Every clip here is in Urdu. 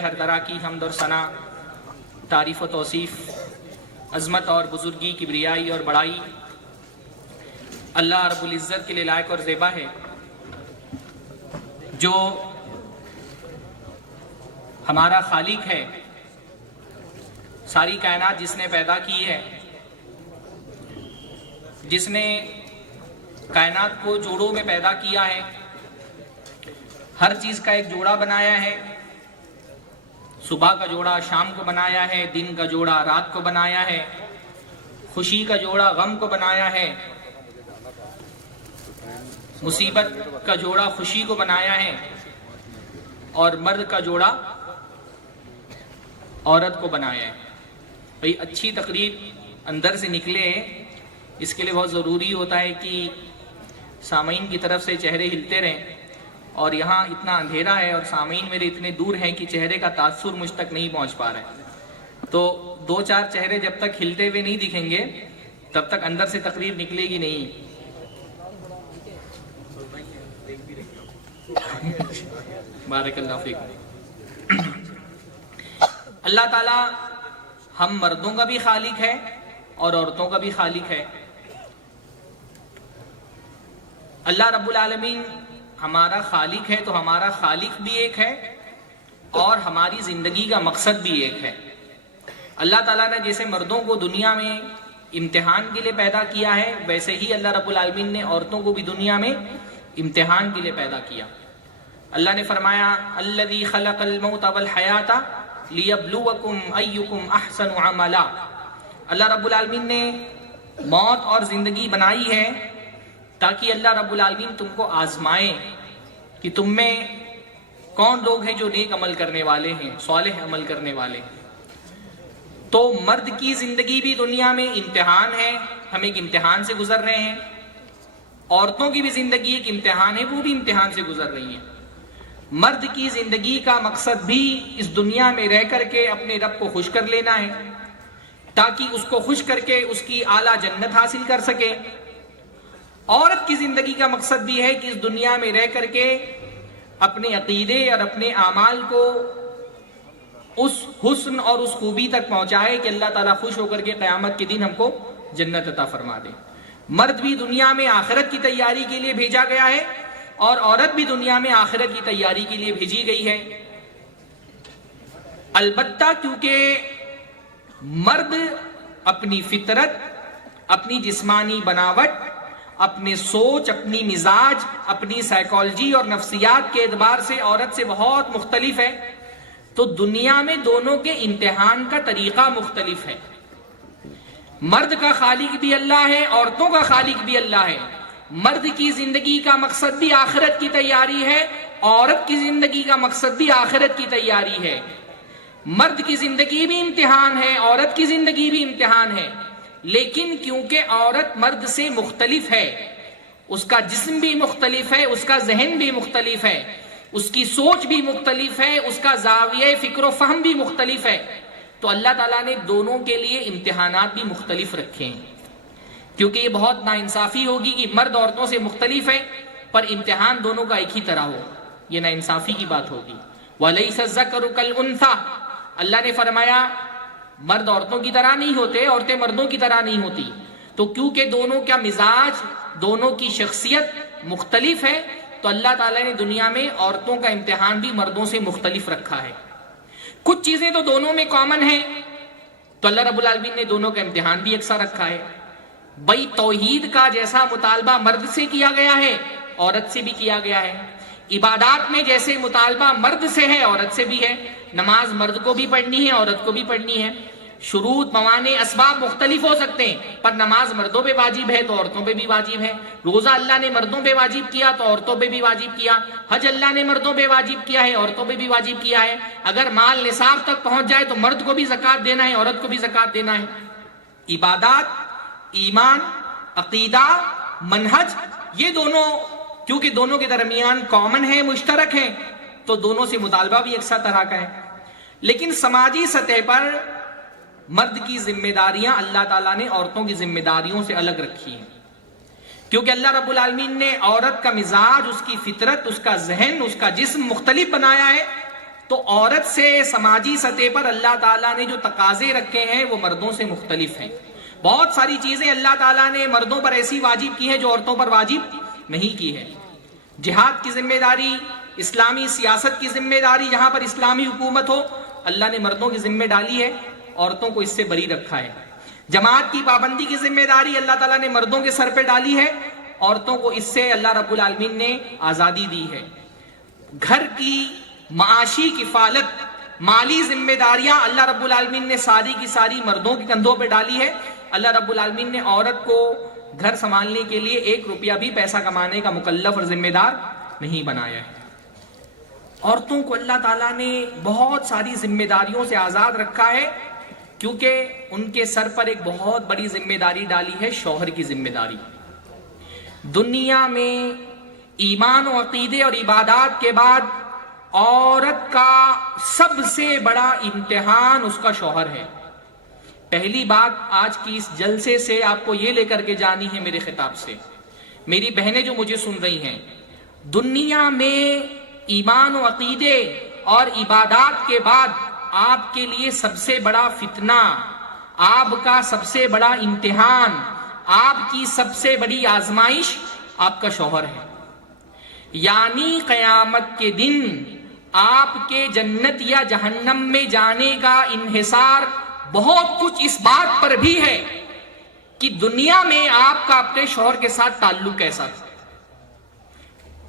ہر طرح کی حمد اور ثنا، تعریف و توصیف، عظمت اور بزرگی، کبریائی اور بڑائی اللہ رب العزت کے لیے لائق اور زیبا ہے، جو ہمارا خالق ہے، ساری کائنات جس نے پیدا کی ہے، جس نے کائنات کو جوڑوں میں پیدا کیا ہے، ہر چیز کا ایک جوڑا بنایا ہے، صبح کا جوڑا شام کو بنایا ہے، دن کا جوڑا رات کو بنایا ہے، خوشی کا جوڑا غم کو بنایا ہے، مصیبت کا جوڑا خوشی کو بنایا ہے، اور مرد کا جوڑا عورت کو بنایا ہے۔ بھئی اچھی تقریر اندر سے نکلے، اس کے لیے بہت ضروری ہوتا ہے کہ سامعین کی طرف سے چہرے ہلتے رہیں، اور یہاں اتنا اندھیرا ہے اور سامعین میرے اتنے دور ہیں کہ چہرے کا تاثر مجھ تک نہیں پہنچ پا رہا ہے، تو دو چار چہرے جب تک ہلتے ہوئے نہیں دکھیں گے تب تک اندر سے تقریر نکلے گی نہیں۔ بارک اللہ فیکم۔ اللہ تعالی ہم مردوں کا بھی خالق ہے اور عورتوں کا بھی خالق ہے۔ اللہ رب العالمین ہمارا خالق ہے تو ہمارا خالق بھی ایک ہے اور ہماری زندگی کا مقصد بھی ایک ہے۔ اللہ تعالیٰ نے جیسے مردوں کو دنیا میں امتحان کے لیے پیدا کیا ہے، ویسے ہی اللہ رب العالمین نے عورتوں کو بھی دنیا میں امتحان کے لیے پیدا کیا۔ اللہ نے فرمایا الذی خلق الموت والحیات لیبلوکم ایکم احسن عملا۔ اللہ رب العالمین نے موت اور زندگی بنائی ہے تاکہ اللہ رب العالمین تم کو آزمائے کہ تم میں کون لوگ ہیں جو نیک عمل کرنے والے ہیں، صالح عمل کرنے والے ہیں۔ تو مرد کی زندگی بھی دنیا میں امتحان ہے، ہم ایک امتحان سے گزر رہے ہیں، عورتوں کی بھی زندگی ایک امتحان ہے، وہ بھی امتحان سے گزر رہی ہیں۔ مرد کی زندگی کا مقصد بھی اس دنیا میں رہ کر کے اپنے رب کو خوش کر لینا ہے تاکہ اس کو خوش کر کے اس کی اعلیٰ جنت حاصل کر سکے۔ عورت کی زندگی کا مقصد بھی ہے کہ اس دنیا میں رہ کر کے اپنے عقیدے اور اپنے اعمال کو اس حسن اور اس خوبی تک پہنچائے کہ اللہ تعالیٰ خوش ہو کر کے قیامت کے دن ہم کو جنت عطا فرما دے۔ مرد بھی دنیا میں آخرت کی تیاری کے لیے بھیجا گیا ہے اور عورت بھی دنیا میں آخرت کی تیاری کے لیے بھیجی گئی ہے۔ البتہ کیونکہ مرد اپنی فطرت، اپنی جسمانی بناوٹ، اپنے سوچ، اپنی مزاج، اپنی سائیکالوجی اور نفسیات کے اعتبار سے عورت سے بہت مختلف ہے، تو دنیا میں دونوں کے امتحان کا طریقہ مختلف ہے۔ مرد کا خالق بھی اللہ ہے، عورتوں کا خالق بھی اللہ ہے۔ مرد کی زندگی کا مقصد بھی آخرت کی تیاری ہے، عورت کی زندگی کا مقصد بھی آخرت کی تیاری ہے۔ مرد کی زندگی بھی امتحان ہے، عورت کی زندگی بھی امتحان ہے، لیکن کیونکہ عورت مرد سے مختلف ہے، اس کا جسم بھی مختلف ہے، اس کا ذہن بھی مختلف ہے، اس کی سوچ بھی مختلف ہے، اس کا زاویہ فکر و فہم بھی مختلف ہے، تو اللہ تعالیٰ نے دونوں کے لیے امتحانات بھی مختلف رکھے ہیں۔ کیونکہ یہ بہت ناانصافی ہوگی کہ مرد عورتوں سے مختلف ہے پر امتحان دونوں کا ایک ہی طرح ہو، یہ ناانصافی کی بات ہوگی۔ وَلَيْسَ الذَّكَرُ كَالْأُنثَىٰ، اللہ نے فرمایا مرد عورتوں کی طرح نہیں ہوتے، عورتیں مردوں کی طرح نہیں ہوتی، تو کیونکہ دونوں کا مزاج، دونوں کی شخصیت مختلف ہے، تو اللہ تعالیٰ نے دنیا میں عورتوں کا امتحان بھی مردوں سے مختلف رکھا ہے۔ کچھ چیزیں تو دونوں میں کامن ہیں، تو اللہ رب العالمین نے دونوں کا امتحان بھی یکساں رکھا ہے۔ بھئی توحید کا جیسا مطالبہ مرد سے کیا گیا ہے، عورت سے بھی کیا گیا ہے۔ عبادات میں جیسے مطالبہ مرد سے ہے، عورت سے بھی ہے۔ نماز مرد کو بھی پڑھنی ہے، عورت کو بھی پڑھنی ہے۔ شروط، موانع، اسباب مختلف ہو سکتے ہیں، پر نماز مردوں پہ واجب ہے تو عورتوں پہ بھی واجب ہے۔ روزہ اللہ نے مردوں پہ واجب کیا تو عورتوں پہ بھی واجب کیا۔ حج اللہ نے مردوں پہ واجب کیا ہے، عورتوں پہ بھی واجب کیا ہے۔ اگر مال نصاب تک پہنچ جائے تو مرد کو بھی زکوٰۃ دینا ہے، عورت کو بھی زکوٰۃ دینا ہے۔ عبادات، ایمان، عقیدہ، منہج، یہ دونوں کیونکہ دونوں کے درمیان کامن ہے، مشترک ہیں، تو دونوں سے مطالبہ بھی یکساں طرح کا ہے۔ لیکن سماجی سطح پر مرد کی ذمہ داریاں اللہ تعالیٰ نے عورتوں کی ذمہ داریوں سے الگ رکھی ہیں، کیونکہ اللہ رب العالمین نے عورت کا مزاج، اس کی فطرت، اس کا ذہن، اس کا جسم مختلف بنایا ہے، تو عورت سے سماجی سطح پر اللہ تعالیٰ نے جو تقاضے رکھے ہیں وہ مردوں سے مختلف ہیں. بہت ساری چیزیں اللہ تعالیٰ نے مردوں پر ایسی واجب کی ہیں جو عورتوں پر واجب نہیں کی ہے. جہاد کی ذمہ داری، اسلامی سیاست کی ذمہ داری جہاں پر اسلامی حکومت ہو، اللہ نے مردوں کی ذمہ ڈالی ہے، عورتوں کو اس سے بری رکھا ہے. جماعت کی پابندی کی ذمہ داری اللہ تعالیٰ نے مردوں کے سر پہ ڈالی ہے، عورتوں کو اس سے اللہ رب العالمین نے آزادی دی ہے. گھر کی معاشی کفالت، مالی ذمہ داریاں اللہ رب العالمین نے ساری کی ساری مردوں کے کندھوں پہ ڈالی ہے. اللہ رب العالمین نے عورت کو گھر سنبھالنے کے لیے 1 روپیہ بھی پیسہ کمانے کا مکلف اور ذمہ دار نہیں بنایا ہے. عورتوں کو اللہ تعالیٰ نے بہت ساری ذمہ داریوں سے آزاد رکھا ہے، کیونکہ ان کے سر پر ایک بہت بڑی ذمہ داری ڈالی ہے، شوہر کی ذمہ داری. دنیا میں ایمان و عقیدے اور عبادات کے بعد عورت کا سب سے بڑا امتحان اس کا شوہر ہے. پہلی بات آج کی اس جلسے سے آپ کو یہ لے کر کے جانی ہے، میرے خطاب سے میری بہنیں جو مجھے سن رہی ہیں، دنیا میں ایمان و عقیدے اور عبادات کے بعد آپ کے لیے سب سے بڑا فتنہ، آپ کا سب سے بڑا امتحان، آپ کی سب سے بڑی آزمائش آپ کا شوہر ہے. یعنی قیامت کے دن آپ کے جنت یا جہنم میں جانے کا انحصار بہت کچھ اس بات پر بھی ہے کہ دنیا میں آپ کا اپنے شوہر کے ساتھ تعلق کیسا تھا.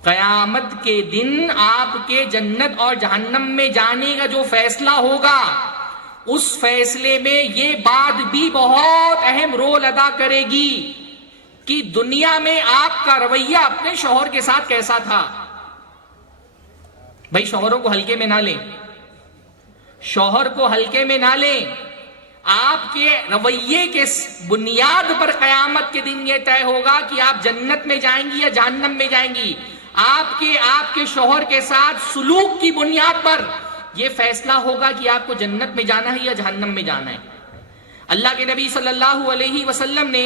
قیامت کے دن آپ کے جنت اور جہنم میں جانے کا جو فیصلہ ہوگا، اس فیصلے میں یہ بات بھی بہت اہم رول ادا کرے گی کہ دنیا میں آپ کا رویہ اپنے شوہر کے ساتھ کیسا تھا. بھائی شوہروں کو ہلکے میں نہ لیں، شوہر کو ہلکے میں نہ لیں. آپ کے رویے کے بنیاد پر قیامت کے دن یہ طے ہوگا کہ آپ جنت میں جائیں گی یا جہنم میں جائیں گی. آپ کے شوہر کے ساتھ سلوک کی بنیاد پر یہ فیصلہ ہوگا کہ آپ کو جنت میں جانا ہے یا جہنم میں جانا ہے. اللہ کے نبی صلی اللہ علیہ وسلم نے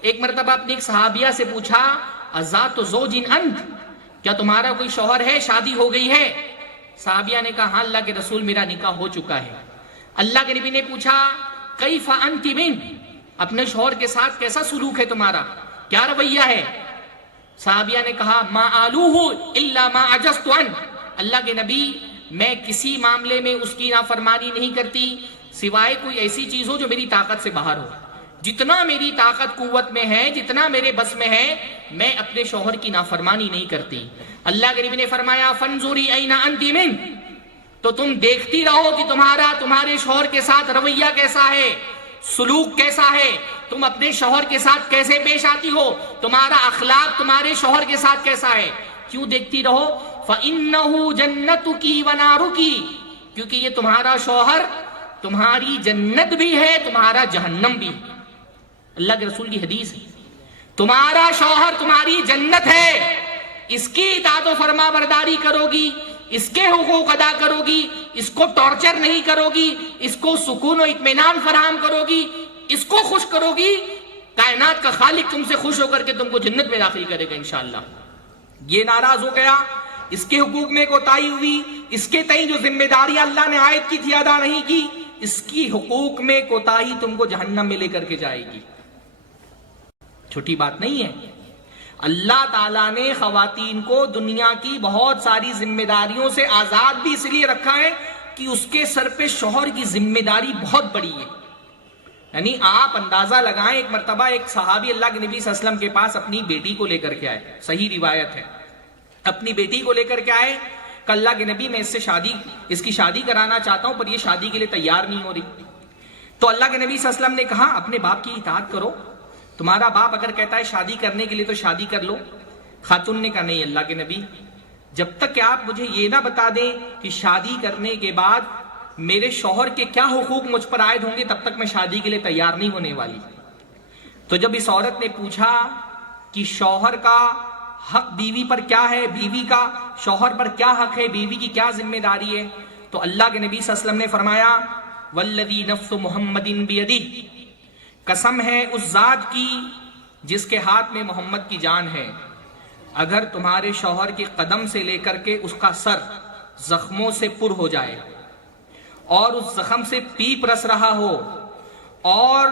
ایک مرتبہ اپنی ایک صحابیہ سے پوچھا، ازات زوج انت، کیا تمہارا کوئی شوہر ہے، شادی ہو گئی ہے؟ صحابیہ نے کہا ہاں اللہ کے رسول میرا نکاح ہو چکا ہے. اللہ کے نبی نے پوچھا کیف انت من، اپنے شوہر کے ساتھ کیسا سلوک ہے تمہارا، کیا رویہ ہے؟ صحابیہ نے کہا ما آلوہ الا ما عجزت عن، اللہ کے نبی میں کسی معاملے میں اس کی نافرمانی نہیں کرتی سوائے کوئی ایسی چیز ہو جو میری طاقت سے باہر ہو. جتنا میری طاقت قوت میں ہے، جتنا میرے بس میں ہے، میں اپنے شوہر کی نافرمانی نہیں کرتی. اللہ کے نبی نے فرمایا فانظری این انت من، تو تم دیکھتی رہو کہ تمہارے شوہر کے ساتھ رویہ کیسا ہے، سلوک کیسا ہے، تم اپنے شوہر کے ساتھ کیسے پیش آتی ہو، تمہارا اخلاق تمہارے شوہر کے ساتھ کیسا ہے. کیوں دیکھتی رہو؟ فَإِنَّهُ جَنَّتُكِ وَنَارُكِ، کیونکہ یہ تمہارا شوہر تمہاری جنت بھی ہے، تمہارا جہنم بھی ہے. اللہ کے رسول کی حدیث ہے، تمہارا شوہر تمہاری جنت ہے، اس کی اطاعت و فرما برداری کرو گی، اس کے حقوق ادا کرو گی، اس کو ٹارچر نہیں کرو گی، اس کو سکون و اطمینان فراہم کرو گی، اس کو خوش کرو گی، کائنات کا خالق تم سے خوش ہو کر کے تم کو جنت میں داخل کرے گا انشاءاللہ. یہ ناراض ہو گیا، اس کے حقوق میں کوتاہی ہوئی، اس کے تئیں جو ذمہ داریاں اللہ نے عائد کی تھی ادا نہیں کی، اس کی حقوق میں کوتاہی تم کو جہنم میں لے کر کے جائے گی. چھوٹی بات نہیں ہے. اللہ تعالیٰ نے خواتین کو دنیا کی بہت ساری ذمہ داریوں سے آزاد بھی اس لیے رکھا ہے کہ اس کے سر پہ شوہر کی ذمہ داری بہت بڑی ہے. یعنی آپ اندازہ لگائیں، ایک مرتبہ ایک صحابی اللہ کے نبی صلی اللہ علیہ وسلم کے پاس اپنی بیٹی کو لے کر کے آئے، صحیح روایت ہے، اپنی بیٹی کو لے کر کے آئے کہ اللہ کے نبی میں اس کی شادی کرانا چاہتا ہوں پر یہ شادی کے لیے تیار نہیں ہو رہی. تو اللہ کے نبی صلی اللہ علیہ وسلم نے کہا اپنے باپ کی اطاعت کرو، تمہارا باپ اگر کہتا ہے شادی کرنے کے لیے تو شادی کر لو. خاتون نے کہا نہیں اللہ کے نبی، جب تک کہ آپ مجھے یہ نہ بتا دیں کہ شادی کرنے کے بعد میرے شوہر کے کیا حقوق مجھ پر عائد ہوں گے تب تک میں شادی کے لیے تیار نہیں ہونے والی. تو جب اس عورت نے پوچھا کہ شوہر کا حق بیوی پر کیا ہے، بیوی کا شوہر پر کیا حق ہے، بیوی کی کیا ذمہ داری ہے، تو اللہ کے نبی صلی اللہ علیہ وسلم نے فرمایا والذی نفس محمد بیدہ، قسم ہے اس ذات کی جس کے ہاتھ میں محمد کی جان ہے، اگر تمہارے شوہر کے قدم سے لے کر کے اس کا سر زخموں سے پر ہو جائے اور اس زخم سے پیپ رس رہا ہو اور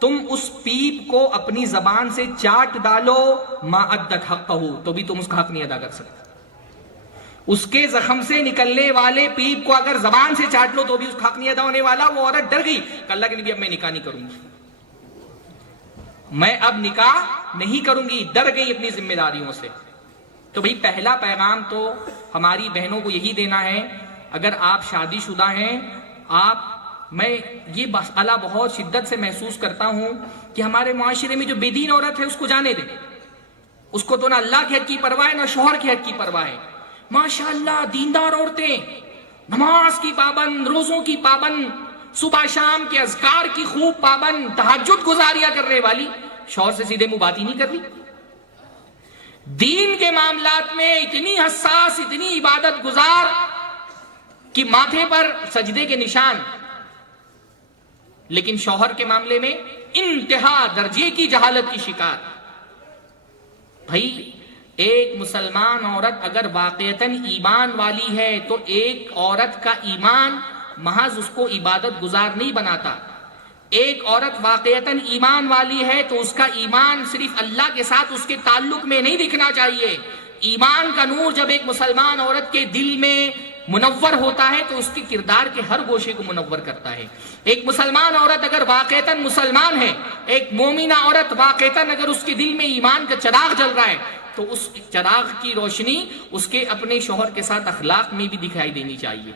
تم اس پیپ کو اپنی زبان سے چاٹ ڈالو ما ادت حقہ، تو بھی تم اس کا حق نہیں ادا کر سکتے۔ اس کے زخم سے نکلنے والے پیپ کو اگر زبان سے چاٹ لو تو بھی اس کا حق نہیں ادا ہونے والا۔ وہ عورت ڈر گئی کہ اللہ کے نبی اب میں نکاح نہیں کروں گی، میں اب نکاح نہیں کروں گی، ڈر گئی اپنی ذمہ داریوں سے۔ تو بھئی پہلا پیغام تو ہماری بہنوں کو یہی دینا ہے، اگر آپ شادی شدہ ہیں، میں یہ مسئلہ بہت شدت سے محسوس کرتا ہوں کہ ہمارے معاشرے میں جو بے دین عورت ہے اس کو جانے دیں، اس کو تو نہ اللہ کے حق کی پرواہ ہے نہ شوہر کے حق کی پرواہ ہے۔ ماشاءاللہ دیندار عورتیں، نماز کی پابند، روزوں کی پابند، صبح شام کے اذکار کی خوب پابند، تہجد گزاریاں کرنے والی، شوہر سے سیدھے منہ بات ہی نہیں کر رہی، دین کے معاملات میں اتنی حساس، اتنی عبادت گزار کہ ماتھے پر سجدے کے نشان، لیکن شوہر کے معاملے میں انتہا درجے کی جہالت کی شکار۔ بھائی ایک مسلمان عورت اگر واقعتاً ایمان والی ہے تو ایک عورت کا ایمان محض اس کو عبادت گزار نہیں بناتا۔ ایک عورت واقعتاً ایمان والی ہے تو اس کا ایمان صرف اللہ کے ساتھ اس کے تعلق میں نہیں دکھنا چاہیے۔ ایمان کا نور جب ایک مسلمان عورت کے دل میں منور ہوتا ہے تو اس کے کردار کے ہر گوشے کو منور کرتا ہے۔ ایک مسلمان عورت اگر واقعتاً مسلمان ہے، ایک مومنہ عورت واقعتاً اگر اس کے دل میں ایمان کا چراغ جل رہا ہے تو اس چراغ کی روشنی اس کے اپنے شوہر کے ساتھ اخلاق میں بھی دکھائی دینی چاہیے۔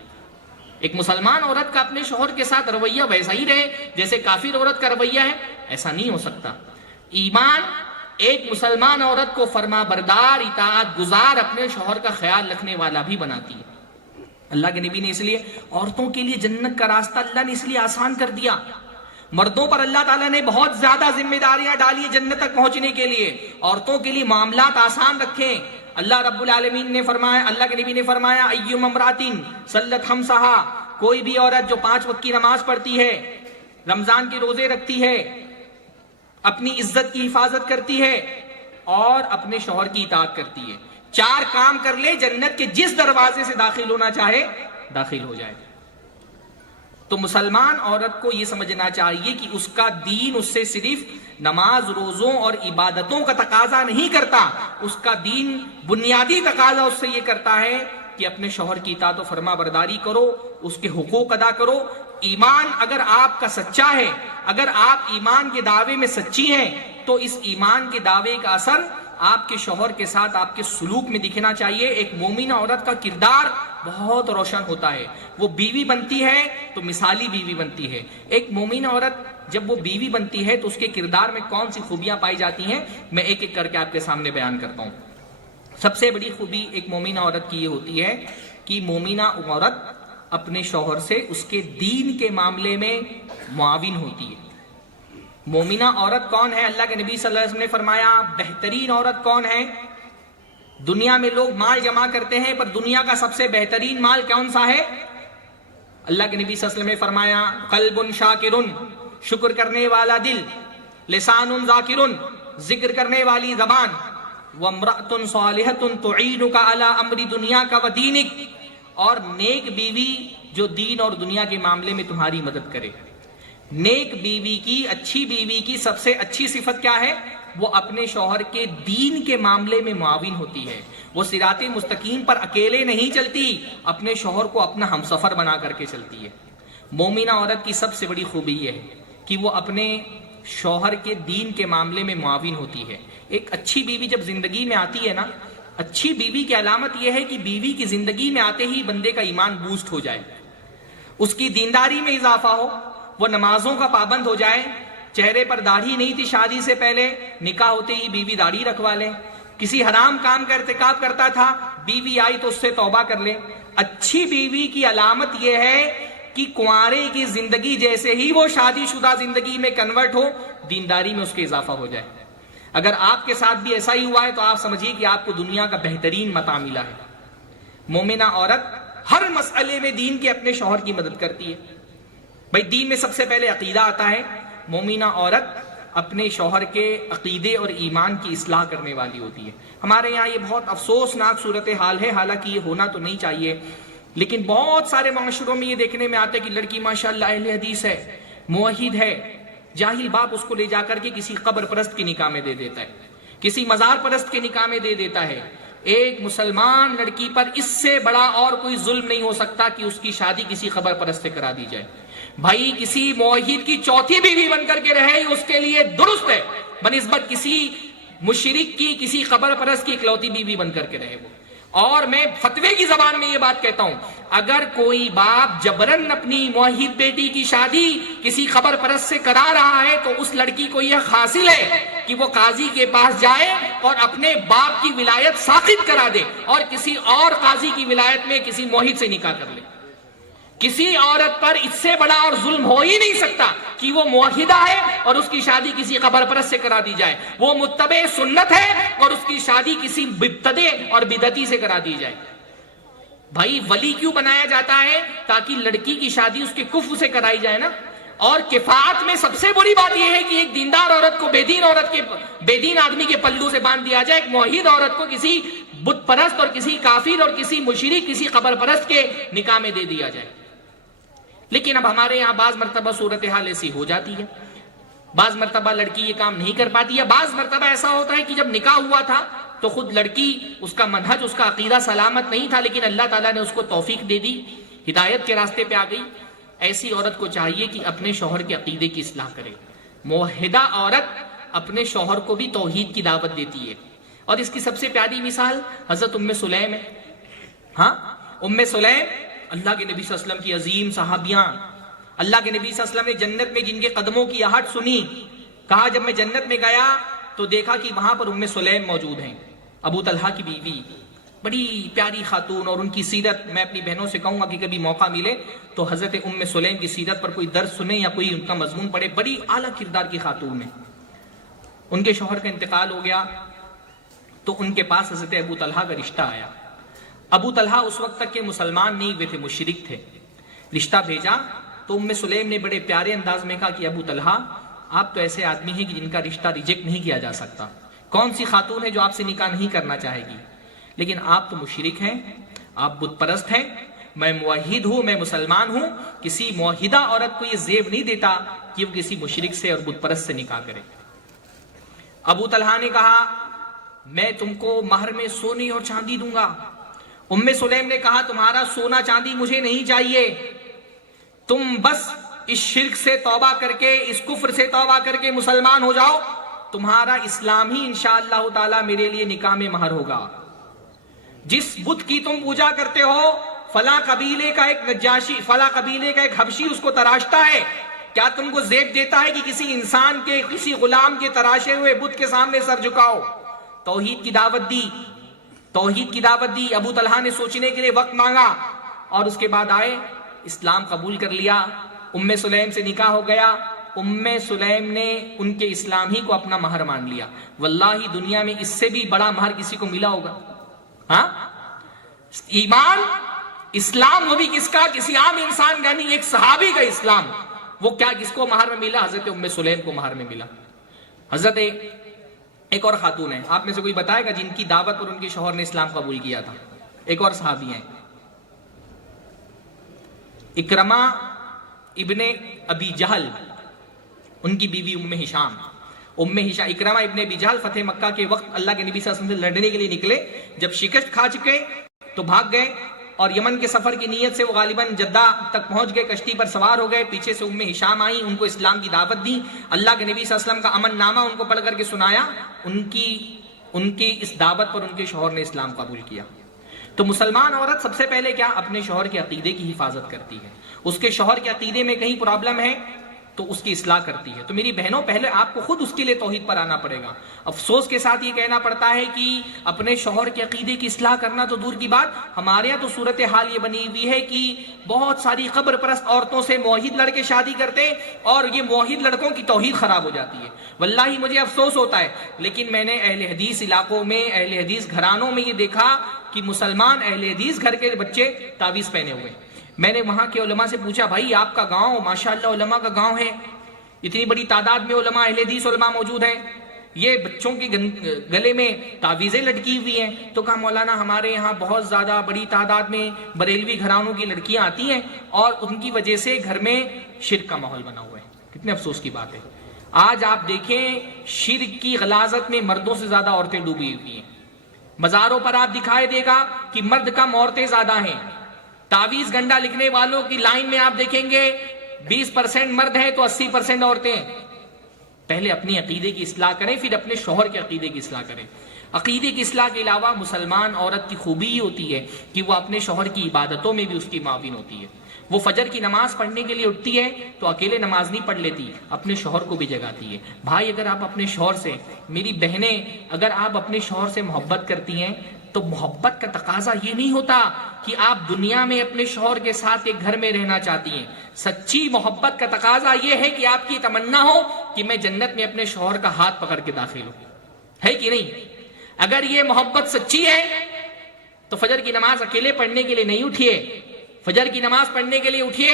ایک مسلمان عورت کا اپنے شوہر کے ساتھ رویہ ویسا ہی رہے جیسے کافر عورت کا رویہ ہے، ایسا نہیں ہو سکتا۔ ایمان ایک مسلمان عورت کو فرما بردار، اطاعت گزار، اپنے شوہر کا خیال رکھنے والا بھی بناتی ہے۔ اللہ کے نبی نے اس لیے عورتوں کے لیے جنت کا راستہ اللہ نے اس لیے آسان کر دیا۔ مردوں پر اللہ تعالیٰ نے بہت زیادہ ذمہ داریاں ڈالی جنت تک پہنچنے کے لیے، عورتوں کے لیے معاملات آسان رکھیں۔ اللہ رب العالمین نے فرمایا، اللہ کے نبی نے فرمایا ایّم امراتن صلت خمسہا، کوئی بھی عورت جو 5 وقت کی نماز پڑھتی ہے، رمضان کے روزے رکھتی ہے، اپنی عزت کی حفاظت کرتی ہے اور اپنے شوہر کی اطاعت کرتی ہے، 4 کام کر لے، جنت کے جس دروازے سے داخل ہونا چاہے داخل ہو جائے۔ تو مسلمان عورت کو یہ سمجھنا چاہیے کہ اس کا دین اس سے صرف نماز روزوں اور عبادتوں کا تقاضا نہیں کرتا، اس کا دین بنیادی تقاضا اس سے یہ کرتا ہے کہ اپنے شوہر کی اطاعت و فرما برداری کرو، اس کے حقوق ادا کرو۔ ایمان اگر آپ کا سچا ہے، اگر آپ ایمان کے دعوے میں سچی ہیں تو اس ایمان کے دعوے کا اثر آپ کے شوہر کے ساتھ آپ کے سلوک میں دکھنا چاہیے۔ ایک مومنہ عورت کا کردار بہت روشن ہوتا ہے، وہ بیوی بنتی ہے تو مثالی بیوی بنتی ہے۔ ایک مومنہ عورت جب وہ بیوی بنتی ہے تو اس کے کردار میں کون سی خوبیاں پائی جاتی ہیں، میں ایک ایک کر کے آپ کے سامنے بیان کرتا ہوں۔ سب سے بڑی خوبی ایک مومنہ عورت کی یہ ہوتی ہے کہ مومنہ عورت اپنے شوہر سے اس کے دین کے معاملے میں معاون ہوتی ہے۔ مومنہ عورت کون ہے؟ اللہ کے نبی صلی اللہ علیہ وسلم نے فرمایا بہترین عورت کون ہے؟ دنیا میں لوگ مال جمع کرتے ہیں پر دنیا کا سب سے بہترین مال کون سا ہے؟ اللہ کے نبی صلی اللہ علیہ وسلم نے فرمایا قلب شاکر، شکر کرنے والا دل، لسان ذاکر، ذکر کرنے والی زبان، وامرأۃ صالحۃ تعینک علی امر دنیاک و دینک، اور نیک بیوی جو دین اور دنیا کے معاملے میں تمہاری مدد کرے۔ نیک بیوی کی، اچھی بیوی کی سب سے اچھی صفت کیا ہے؟ وہ اپنے شوہر کے دین کے معاملے میں معاون ہوتی ہے۔ وہ صراط مستقیم پر اکیلے نہیں چلتی، اپنے شوہر کو اپنا ہمسفر بنا کر کے چلتی ہے۔ مومنہ عورت کی سب سے بڑی خوبی یہ ہے کہ وہ اپنے شوہر کے دین کے معاملے میں معاون ہوتی ہے۔ ایک اچھی بیوی جب زندگی میں آتی ہے نا، اچھی بیوی کی علامت یہ ہے کہ بیوی کی زندگی میں آتے ہی بندے کا ایمان بوسٹ ہو جائے، اس کی دینداری میں اضافہ ہو، وہ نمازوں کا پابند ہو جائے، چہرے پر داڑھی نہیں تھی شادی سے پہلے، نکاح ہوتے ہی بیوی داڑھی رکھوا لے، کسی حرام کام کا ارتکاب کرتا تھا، بیوی آئی تو اس سے توبہ کر لے۔ اچھی بیوی کی علامت یہ ہے کہ کنوارے کی زندگی جیسے ہی وہ شادی شدہ زندگی میں کنورٹ ہو، دینداری میں اس کے اضافہ ہو جائے۔ اگر آپ کے ساتھ بھی ایسا ہی ہوا ہے تو آپ سمجھیے کہ آپ کو دنیا کا بہترین متاع ملا ہے۔ مومنہ عورت ہر مسئلے میں دین کے اپنے شوہر کی مدد کرتی ہے۔ بھائی دین میں سب سے پہلے عقیدہ آتا ہے، مومنہ عورت اپنے شوہر کے عقیدے اور ایمان کی اصلاح کرنے والی ہوتی ہے۔ ہمارے یہاں یہ بہت افسوسناک صورتحال ہے، حالانکہ یہ ہونا تو نہیں چاہیے، لیکن بہت سارے معاشروں میں یہ دیکھنے میں آتا ہے کہ لڑکی ماشاءاللہ اہل حدیث ہے، موحد ہے، جاہل باپ اس کو لے جا کر کے کسی قبر پرست کی نکاح میں دے دیتا ہے، کسی مزار پرست کے نکاح میں دے دیتا ہے۔ ایک مسلمان لڑکی پر اس سے بڑا اور کوئی ظلم نہیں ہو سکتا کہ اس کی شادی کسی قبر پرست سے کرا دی جائے۔ بھائی کسی موحد کی چوتھی بیوی بن کر کے رہے اس کے لیے درست ہے، بنسبت کسی مشرک کی، کسی قبر پرست کی اکلوتی بیوی بن کر کے رہے وہ۔ اور میں فتوے کی زبان میں یہ بات کہتا ہوں، اگر کوئی باپ جبرن اپنی موحد بیٹی کی شادی کسی قبر پرست سے کرا رہا ہے تو اس لڑکی کو یہ حاصل ہے کہ وہ قاضی کے پاس جائے اور اپنے باپ کی ولایت ساقط کرا دے اور کسی اور قاضی کی ولایت میں کسی موحد سے نکاح کر لے۔ کسی عورت پر اس سے بڑا اور ظلم ہو ہی نہیں سکتا کہ وہ موحدہ ہے اور اس کی شادی کسی قبر پرست سے کرا دی جائے، وہ متبع سنت ہے اور اس کی شادی کسی مبتدع اور بدعتی سے کرا دی جائے۔ بھائی ولی کیوں بنایا جاتا ہے؟ تاکہ لڑکی کی شادی اس کے کفر سے کرائی جائے نا۔ اور کفایت میں سب سے بری بات یہ ہے کہ ایک دیندار عورت کو بے دین آدمی کے پلو سے باندھ دیا جائے، ایک موحد عورت کو کسی بت پرست اور کسی کافر اور کسی مشرک، کسی قبر پرست کے نکاح میں دے دیا جائے۔ لیکن اب ہمارے یہاں بعض مرتبہ صورتحال ایسی ہو جاتی ہے، بعض مرتبہ لڑکی یہ کام نہیں کر پاتی ہے، بعض مرتبہ ایسا ہوتا ہے کہ جب نکاح ہوا تھا تو خود لڑکی، اس کا منہج، اس کا عقیدہ سلامت نہیں تھا، لیکن اللہ تعالیٰ نے اس کو توفیق دے دی، ہدایت کے راستے پہ آ گئی۔ ایسی عورت کو چاہیے کہ اپنے شوہر کے عقیدے کی اصلاح کرے۔ موحدہ عورت اپنے شوہر کو بھی توحید کی دعوت دیتی ہے، اور اس کی سب سے پیاری مثال حضرت ام سلیم ہے۔ ہاں، ام سلیم اللہ کے نبی صلی اللہ علیہ وسلم کی عظیم صحابیاں، اللہ کے نبی صلی اللہ علیہ وسلم نے جنت میں جن کے قدموں کی آہٹ سنی، کہا جب میں جنت میں گیا تو دیکھا کہ وہاں پر ام سلیم موجود ہیں، ابو طلحہ کی بیوی، بڑی پیاری خاتون۔ اور ان کی سیرت میں اپنی بہنوں سے کہوں گا کہ کبھی موقع ملے تو حضرت ام سلیم کی سیرت پر کوئی درس سنیں یا کوئی ان کا مضمون پڑھے، بڑی اعلیٰ کردار کی خاتون ہے۔ ان کے شوہر کا انتقال ہو گیا تو ان کے پاس حضرت ابو طلحہ کا رشتہ آیا۔ ابو طلحہ اس وقت تک کے مسلمان نہیں ہوئے تھے، مشرک تھے۔ رشتہ بھیجا تو ام سلیم نے بڑے پیارے انداز میں کہا کہ ابو طلحہ آپ تو ایسے آدمی ہیں کہ جن کا رشتہ ریجیکٹ نہیں کیا جا سکتا، کون سی خاتون ہے جو آپ سے نکاح نہیں کرنا چاہے گی؟ لیکن آپ تو مشرک ہیں، آپ بت پرست ہیں، میں موحد ہوں، میں مسلمان ہوں۔ کسی موحدہ عورت کو یہ زیب نہیں دیتا کہ وہ کسی مشرک سے اور بت پرست سے نکاح کرے۔ ابو طلحہ نے کہا میں تم کو مہر میں سونے اور چاندی دوں گا۔ ام سلیم نے کہا تمہارا سونا چاندی مجھے نہیں چاہیے، تم بس اس شرک سے توبہ کر کے، اس کفر سے توبہ کر کے مسلمان ہو جاؤ، تمہارا اسلام ہی انشاءاللہ تعالی میرے لیے نکاح میں مہر ہوگا۔ جس بت کی تم پوجا کرتے ہو، فلاں قبیلے کا ایک نجاشی، فلاں قبیلے کا ایک حبشی اس کو تراشتا ہے، کیا تم کو زیب دیتا ہے کہ کسی انسان کے، کسی غلام کے تراشے ہوئے بت کے سامنے سر جھکاؤ؟ توحید کی دعوت دی، توحید کی دعوت دی۔ ابو طلحہ نے سوچنے کے لیے وقت مانگا اور اس کے بعد آئے، اسلام قبول کر لیا، ام سلیم سے نکاح ہو گیا۔ ام سلیم نے ان کے اسلام ہی کو اپنا مہر مان لیا۔ واللہ دنیا میں اس سے بھی بڑا مہر کسی کو ملا ہوگا؟ ہاں، ایمان، اسلام، وہ بھی کس کا؟ کسی عام انسان کا نہیں، ایک صحابی کا اسلام۔ وہ کیا کس کو مہر میں ملا؟ حضرت ام سلیم کو مہر میں ملا۔ حضرت ایک اور خاتون ہے، آپ میں سے کوئی بتائے گا جن کی دعوت پر ان کے شوہر نے اسلام قبول کیا تھا؟ ایک اور صحابی ہیں، اکرمہ ابن ابی جہل، ان کی بیوی ام ہشام۔ اکرمہ ابن ابی جہل فتح مکہ کے وقت اللہ کے نبی صلی اللہ علیہ وسلم سے لڑنے کے لیے نکلے، جب شکست کھا چکے تو بھاگ گئے، اور یمن کے سفر کی نیت سے وہ غالباً جدہ تک پہنچ گئے، کشتی پر سوار ہو گئے، پیچھے سے ام ہشام آئیں، ان کو اسلام کی دعوت دی، اللہ کے نبی صلی اللہ علیہ وسلم کا امن نامہ ان کو پڑھ کر کے سنایا، ان کی اس دعوت پر ان کے شوہر نے اسلام قبول کیا۔ تو مسلمان عورت سب سے پہلے کیا؟ اپنے شوہر کے عقیدے کی حفاظت کرتی ہے۔ اس کے شوہر کے عقیدے میں کہیں پرابلم ہے تو اس کی اصلاح کرتی ہے۔ تو میری بہنوں، پہلے آپ کو خود اس کے لیے توحید پر آنا پڑے گا۔ افسوس کے ساتھ یہ کہنا پڑتا ہے کہ اپنے شوہر کے عقیدے کی اصلاح کرنا تو دور کی بات، ہمارے یہاں تو صورتحال یہ بنی ہوئی ہے کہ بہت ساری قبر پرست عورتوں سے موحد لڑکے شادی کرتے، اور یہ موحد لڑکوں کی توحید خراب ہو جاتی ہے۔ واللہ مجھے افسوس ہوتا ہے، لیکن میں نے اہل حدیث علاقوں میں، اہل حدیث گھرانوں میں یہ دیکھا کہ مسلمان اہل حدیث گھر کے بچے تعویذ پہنے ہوئے۔ میں نے وہاں کے علماء سے پوچھا بھائی آپ کا گاؤں ماشاءاللہ علماء کا گاؤں ہے، اتنی بڑی تعداد میں علماء اہل حدیث علماء موجود ہیں، یہ بچوں کے گلے میں تعویذیں لٹکی ہوئی ہیں. تو کہا مولانا ہمارے یہاں بہت زیادہ بڑی تعداد میں بریلوی گھرانوں کی لڑکیاں آتی ہیں اور ان کی وجہ سے گھر میں شرک کا ماحول بنا ہوا ہے. کتنے افسوس کی بات ہے. آج آپ دیکھیں شرک کی غلاظت میں مردوں سے زیادہ عورتیں ڈوبی ہوئی ہیں. بازاروں پر آپ دکھائے دے گا کہ مرد کم عورتیں زیادہ ہیں. تعویذ گنڈا لکھنے والوں کی لائن میں آپ دیکھیں گے 20% مرد ہیں تو 80% عورتیں ہیں. پہلے اپنی عقیدے کی اصلاح کریں, پھر اپنے شوہر کے عقیدے کی اصلاح کریں. عقیدے کی اصلاح کے علاوہ مسلمان عورت کی خوبی یہ ہوتی ہے کہ وہ اپنے شوہر کی عبادتوں میں بھی اس کی معاون ہوتی ہے. وہ فجر کی نماز پڑھنے کے لیے اٹھتی ہے تو اکیلے نماز نہیں پڑھ لیتی, اپنے شوہر کو بھی جگاتی ہے. بھائی اگر آپ اپنے شوہر سے, میری بہنیں اگر آپ اپنے شوہر سے محبت کرتی ہیں تو محبت کا تقاضا یہ نہیں ہوتا کہ آپ دنیا میں اپنے شوہر کے ساتھ ایک گھر میں رہنا چاہتی ہیں. سچی محبت کا تقاضا یہ ہے کہ آپ کی تمنا ہو کہ میں جنت میں اپنے شوہر کا ہاتھ پکڑ کے داخل ہوں. ہے کہ نہیں؟ اگر یہ محبت سچی ہے تو فجر کی نماز اکیلے پڑھنے کے لیے نہیں اٹھیے. فجر کی نماز پڑھنے کے لیے اٹھیے.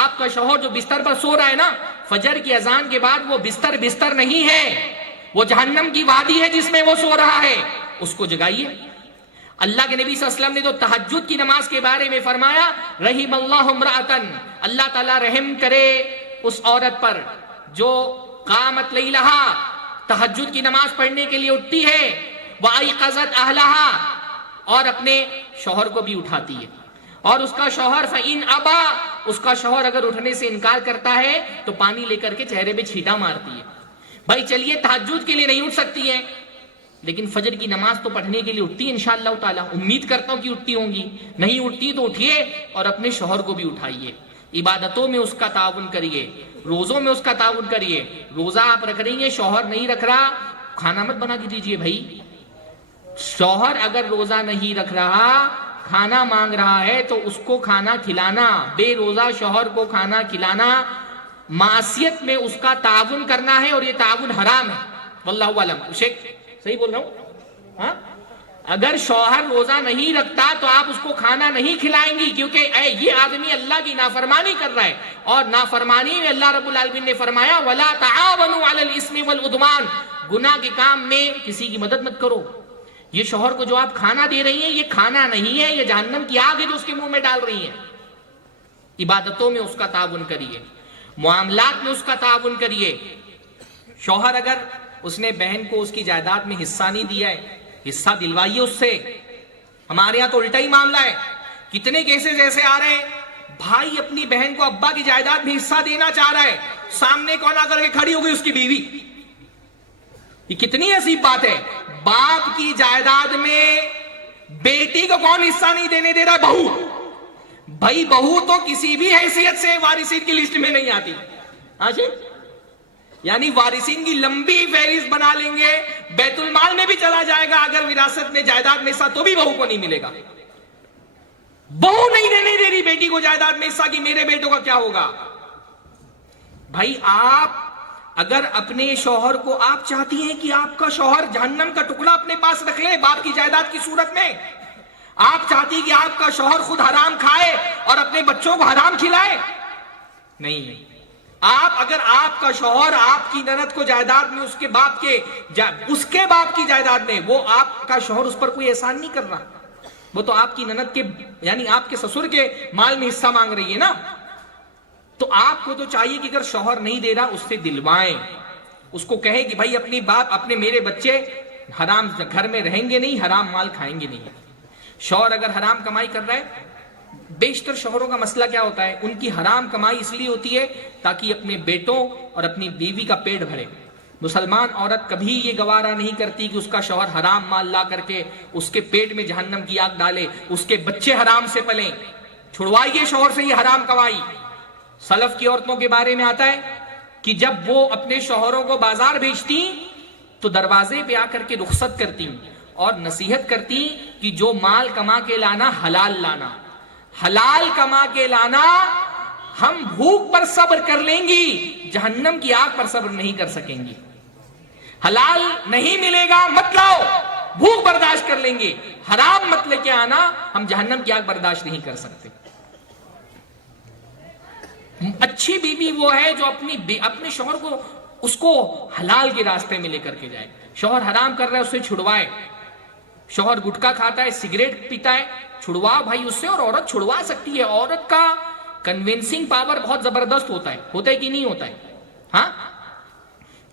آپ کا شوہر جو بستر پر سو رہا ہے نا, فجر کی اذان کے بعد وہ بستر نہیں ہے, وہ جہنم کی وادی ہے جس میں وہ سو رہا ہے. اس کو جگائیے. اللہ کے نبی صلی اللہ علیہ وسلم نے تو تہجد کی نماز کے بارے میں فرمایا, رحم اللہ امرأتن, اللہ تعالیٰ رحم کرے اس عورت پر جو قامت لیلہا, تہجد کی نماز پڑھنے کے لیے اٹھتی ہے, وَأَيْقَظَتْ أَهْلَهَا, اور اپنے شوہر کو بھی اٹھاتی ہے. اور اس کا شوہر فَإِنْ أَبَا, اس کا شوہر اگر اٹھنے سے انکار کرتا ہے تو پانی لے کر کے چہرے پہ چھینٹا مارتی ہے. بھائی چلیے تہجد کے لیے نہیں اٹھ سکتی ہے لیکن فجر کی نماز تو پڑھنے کے لیے اٹھتی ہے انشاءاللہ تعالیٰ. امید کرتا ہوں کہ اٹھتی ہوں گی. نہیں اٹھتی تو اٹھیے اور اپنے شوہر کو بھی اٹھائیے. عبادتوں میں اس کا تعاون کریے, روزوں میں اس کا تعاون کریے. روزہ آپ رکھ رہی ہیں, شوہر نہیں رکھ رہا, کھانا مت بنا کے دیجیے بھائی. شوہر اگر روزہ نہیں رکھ رہا, کھانا مانگ رہا ہے تو اس کو کھانا کھلانا, بے روزہ شوہر کو کھانا کھلانا معصیت میں اس کا تعاون کرنا ہے, اور یہ تعاون حرام ہے. واللہ اعلم. شیخ صحیح بول رہا ہوں؟ ہاں, اگر شوہر روزہ نہیں رکھتا تو آپ اس کو کھانا نہیں کھلائیں گی, کیونکہ یہ آدمی اللہ کی نافرمانی کر رہا ہے. اور نافرمانی میں اللہ رب العالمین نے فرمایا وَلَا تَعَاوَنُوا عَلَى الْإِثْمِ وَالْعُدْوَانِ, گناہ کے کام میں کسی کی مدد مت کرو. یہ شوہر کو جو آپ کھانا دے رہی ہیں یہ کھانا نہیں ہے, یہ جہنم کی آگ ہے جو اس کے منہ میں ڈال رہی ہیں. عبادتوں میں اس کا تعاون کریے, معاملات میں اس کا تعاون کریے. شوہر اگر اس نے بہن کو اس کی جائیداد میں حصہ نہیں دیا ہے, حصہ دلوائیے اس سے. ہمارے یہاں تو الٹا ہی معاملہ ہے. کتنے کیسز ایسے آ رہے ہیں, بھائی اپنی بہن کو ابا کی جائیداد میں حصہ دینا چاہ رہا ہے, سامنے کون آ کر کے کھڑی ہو گئی اس کی بیوی. یہ کتنی عجیب بات ہے. باپ کی جائیداد میں بیٹی کو کون حصہ نہیں دینے دے رہا؟ بہو. بھائی بہو تو کسی بھی حیثیت سے وارثین کی لسٹ میں نہیں آتی. ہاں جی, یعنی وارثین کی لمبی فہرست بنا لیں گے, بیت المال میں بھی چلا جائے گا اگر وراثت میں جائیداد میں حصہ, تو بھی بہو کو نہیں ملے گا. بہو نہیں دینے دے رہی بیٹی کو جائیداد میں حصہ کہ میرے بیٹوں کا کیا ہوگا. بھائی آپ اگر اپنے شوہر کو, آپ چاہتی ہیں کہ آپ کا شوہر جہنم کا ٹکڑا اپنے پاس رکھ لے باپ کی جائیداد کی صورت میں, آپ چاہتی کہ آپ کا شوہر خود حرام کھائے اور اپنے بچوں کو حرام کھلائے؟ نہیں. آپ اگر آپ کا شوہر آپ کی نند کو جائیداد میں اس کے باپ کی جائیداد میں, وہ آپ کا شوہر اس پر کوئی احسان نہیں کر رہا, وہ تو آپ کی نند کے یعنی آپ کے سسر کے مال میں حصہ مانگ رہی ہے نا. تو آپ کو تو چاہیے کہ اگر شوہر نہیں دے رہا اس سے دلوائیں, اس کو کہیں کہ بھائی اپنی باپ اپنے میرے بچے حرام گھر میں رہیں گے نہیں, حرام مال کھائیں گے نہیں. شوہر اگر حرام کمائی کر رہا ہے, بیشتر شوہروں کا مسئلہ کیا ہوتا ہے, ان کی حرام کمائی اس لیے ہوتی ہے تاکہ اپنے بیٹوں اور اپنی بیوی کا پیٹ بھرے. مسلمان عورت کبھی یہ گوارا نہیں کرتی کہ اس کا شوہر حرام مال لا کر کے اس کے پیٹ میں جہنم کی آگ ڈالے, اس کے بچے حرام سے پلیں. چھڑوائیے شوہر سے یہ حرام کمائی. سلف کی عورتوں کے بارے میں آتا ہے کہ جب وہ اپنے شوہروں کو بازار بھیجتی تو دروازے پہ آ کر کے رخصت کرتی اور نصیحت کرتی کہ جو مال کما کے لانا حلال لانا, حلال کما کے لانا. ہم بھوک پر صبر کر لیں گی, جہنم کی آگ پر صبر نہیں کر سکیں گی. حلال نہیں ملے گا مت لاؤ, بھوک برداشت کر لیں گے, حرام مت لے کے آنا, ہم جہنم کی آگ برداشت نہیں کر سکتے. اچھی بیوی وہ ہے جو اپنے شوہر کو اس کو حلال کے راستے میں لے کر کے جائے. شوہر حرام کر رہا ہے، اسے چھڑوائے. شوہر گٹکا کھاتا ہے، سگریٹ پیتا ہے، چھڑوا بھائی اس سے. اور عورت چھڑوا سکتی ہے. عورت کا کنونسنگ پاور بہت زبردست ہوتا ہے کہ نہیں ہوتا ہے؟ ہاں،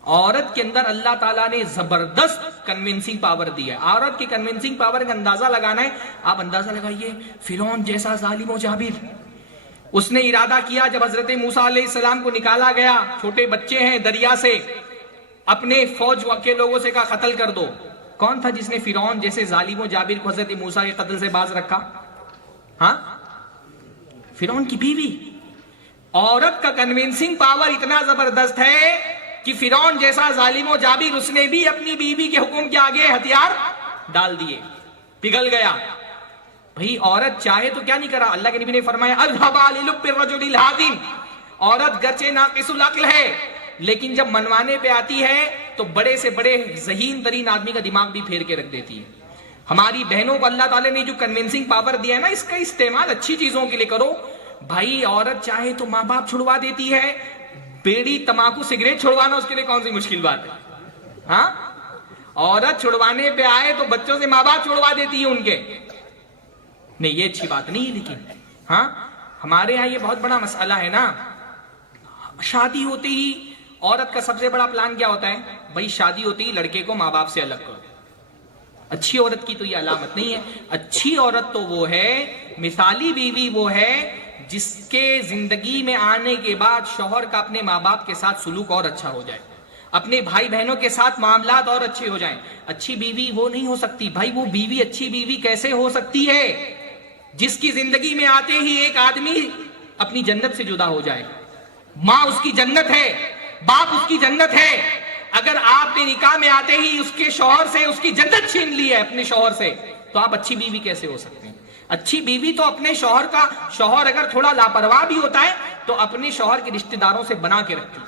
عورت کے اندر اللہ تعالیٰ نے زبردست کنونسنگ پاور دی ہے. عورت کی کنونسنگ پاور کا اندازہ لگانا ہے، آپ اندازہ لگائیے. فرعون جیسا ظالم و جابر، اس نے ارادہ کیا جب حضرت موسیٰ علیہ السلام کو نکالا گیا، چھوٹے بچے ہیں دریا سے، اپنے فوج کے لوگوں سے کہا قتل کر دو. کون تھا جس نے فرعون جیسے ظالم و جابر کو حضرت موسیٰ کے قتل سے باز رکھا؟ ہاں، فرعون کی بیوی. عورت کا کنونسنگ پاور اتنا زبردست ہے کہ فرعون جیسا ظالم و جابر اس نے بھی اپنی بیوی کے حکم کے آگے ہتھیار ڈال دیے، پگھل گیا. بھئی عورت چاہے تو کیا نہیں کرا. اللہ کے نبی نے فرمایا اذهبا للب الرجل الحازم، عورت گرچہ ناقص العقل ہے لیکن جب منوانے پہ آتی ہے تو بڑے سے بڑے ذہین ترین آدمی کا دماغ بھی پھیر کے رکھ دیتی ہے. ہماری بہنوں کو اللہ تعالیٰ نے جو کنونسنگ پاور دیا ہے نا، اس کا استعمال اچھی چیزوں کے لیے کرو. بھائی عورت چاہے تو ماں باپ چھڑوا دیتی ہے. بیڑی تماکو سگریٹ چھڑوانا اس کے لیے کون سی مشکل بات ہے؟ ہاں، عورت چھڑوانے پہ آئے تو بچوں سے ماں باپ چھڑوا دیتی ہے ان کے. نہیں، یہ اچھی بات نہیں ہے. لیکن ہاں، ہمارے ہاں یہ بہت بڑا مسئلہ ہے نا. شادی ہوتے ہی عورت کا سب سے بڑا پلان کیا ہوتا ہے؟ بھائی شادی ہوتی ہی لڑکے کو ماں باپ سے الگ کرو. اچھی عورت کی تو یہ علامت نہیں ہے. اچھی عورت تو وہ ہے، مثالی بیوی وہ ہے جس کے زندگی میں آنے کے بعد شوہر کا اپنے ماں باپ کے ساتھ سلوک اور اچھا ہو جائے، اپنے بھائی بہنوں کے ساتھ معاملات اور اچھے ہو جائیں. اچھی بیوی وہ نہیں ہو سکتی. بھائی وہ بیوی اچھی بیوی کیسے ہو سکتی ہے جس کی زندگی میں آتے ہی ایک آدمی اپنی جنت سے جدا ہو جائے؟ ماں اس کی جنت ہے، باپ اس کی جنت ہے. اگر آپ نے نکاح میں آتے ہی اس کے شوہر سے اس کی جنت چھین لی ہے اپنے شوہر سے، تو آپ اچھی بیوی کیسے ہو سکتے ہیں؟ اچھی بیوی تو اپنے شوہر اگر تھوڑا لاپرواہ بھی ہوتا ہے تو اپنے شوہر کے رشتہ داروں سے بنا کے رکھتی ہے.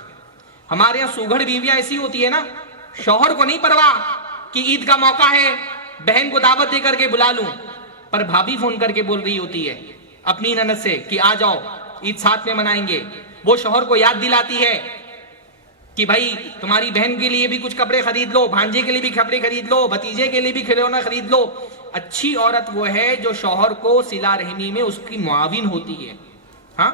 ہمارے یہاں سوگھڑ بیویاں ایسی ہوتی ہے نا، شوہر کو نہیں پرواہ کہ عید کا موقع ہے بہن کو دعوت دے کر کے بلا لوں، پر بھابھی فون کر کے بول رہی ہوتی ہے اپنی نند سے کہ آ جاؤ عید ساتھ میں منائیں گے. وہ شوہر کو یاد دلاتی ہے کہ بھائی تمہاری بہن کے لیے بھی کچھ کپڑے خرید لو، بھانجے کے لیے بھی کپڑے خرید لو، بھتیجے کے لیے بھی کھلونا خرید لو. اچھی عورت وہ ہے جو شوہر کو صلہ رحمی میں اس کی معاون ہوتی ہے. ہاں،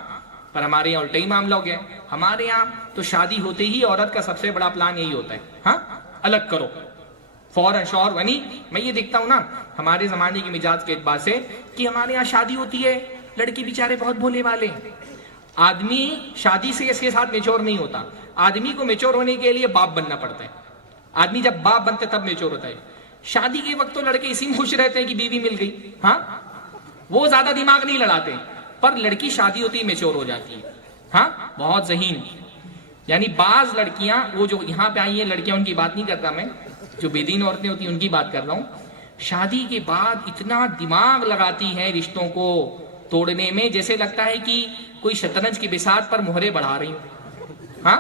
پر ہمارے یہاں الٹا ہی معاملہ ہو گیا. ہمارے یہاں تو شادی ہوتے ہی عورت کا سب سے بڑا پلان یہی ہوتا ہے، ہاں الگ کرو فوراً شوہر. یعنی میں یہ دیکھتا ہوں نا ہمارے زمانے کے مزاج کے اعتبار سے کہ ہمارے یہاں شادی ہوتی ہے، لڑکی بیچارے بہت بھولے والے. آدمی شادی سے اس کے ساتھ میچور نہیں ہوتا. آدمی کو میچور ہونے کے لیے باپ بننا پڑتا ہے. آدمی جب باپ بنتا ہے تب میچور ہوتا ہے. شادی کے وقت تو لڑکے اسی میں خوش رہتے ہیں کہ بیوی مل گئی، ہاں وہ زیادہ دماغ نہیں لڑاتے. پر لڑکی شادی ہوتی ہے میچور ہو جاتی ہے، ہاں بہت ذہین. یعنی بعض لڑکیاں وہ جو یہاں پہ آئی ہیں لڑکیاں، ان کی بات نہیں کرتا میں، جو بے دین عورتیں ہوتی ہیں ان کی بات کر رہا ہوں. شادی کے بعد اتنا دماغ لگاتی ہیں رشتوں کو توڑنے میں، جیسے لگتا ہے کہ کوئی شطرنج کی بساط پر مہرے بڑھا رہی ہوں. ہاں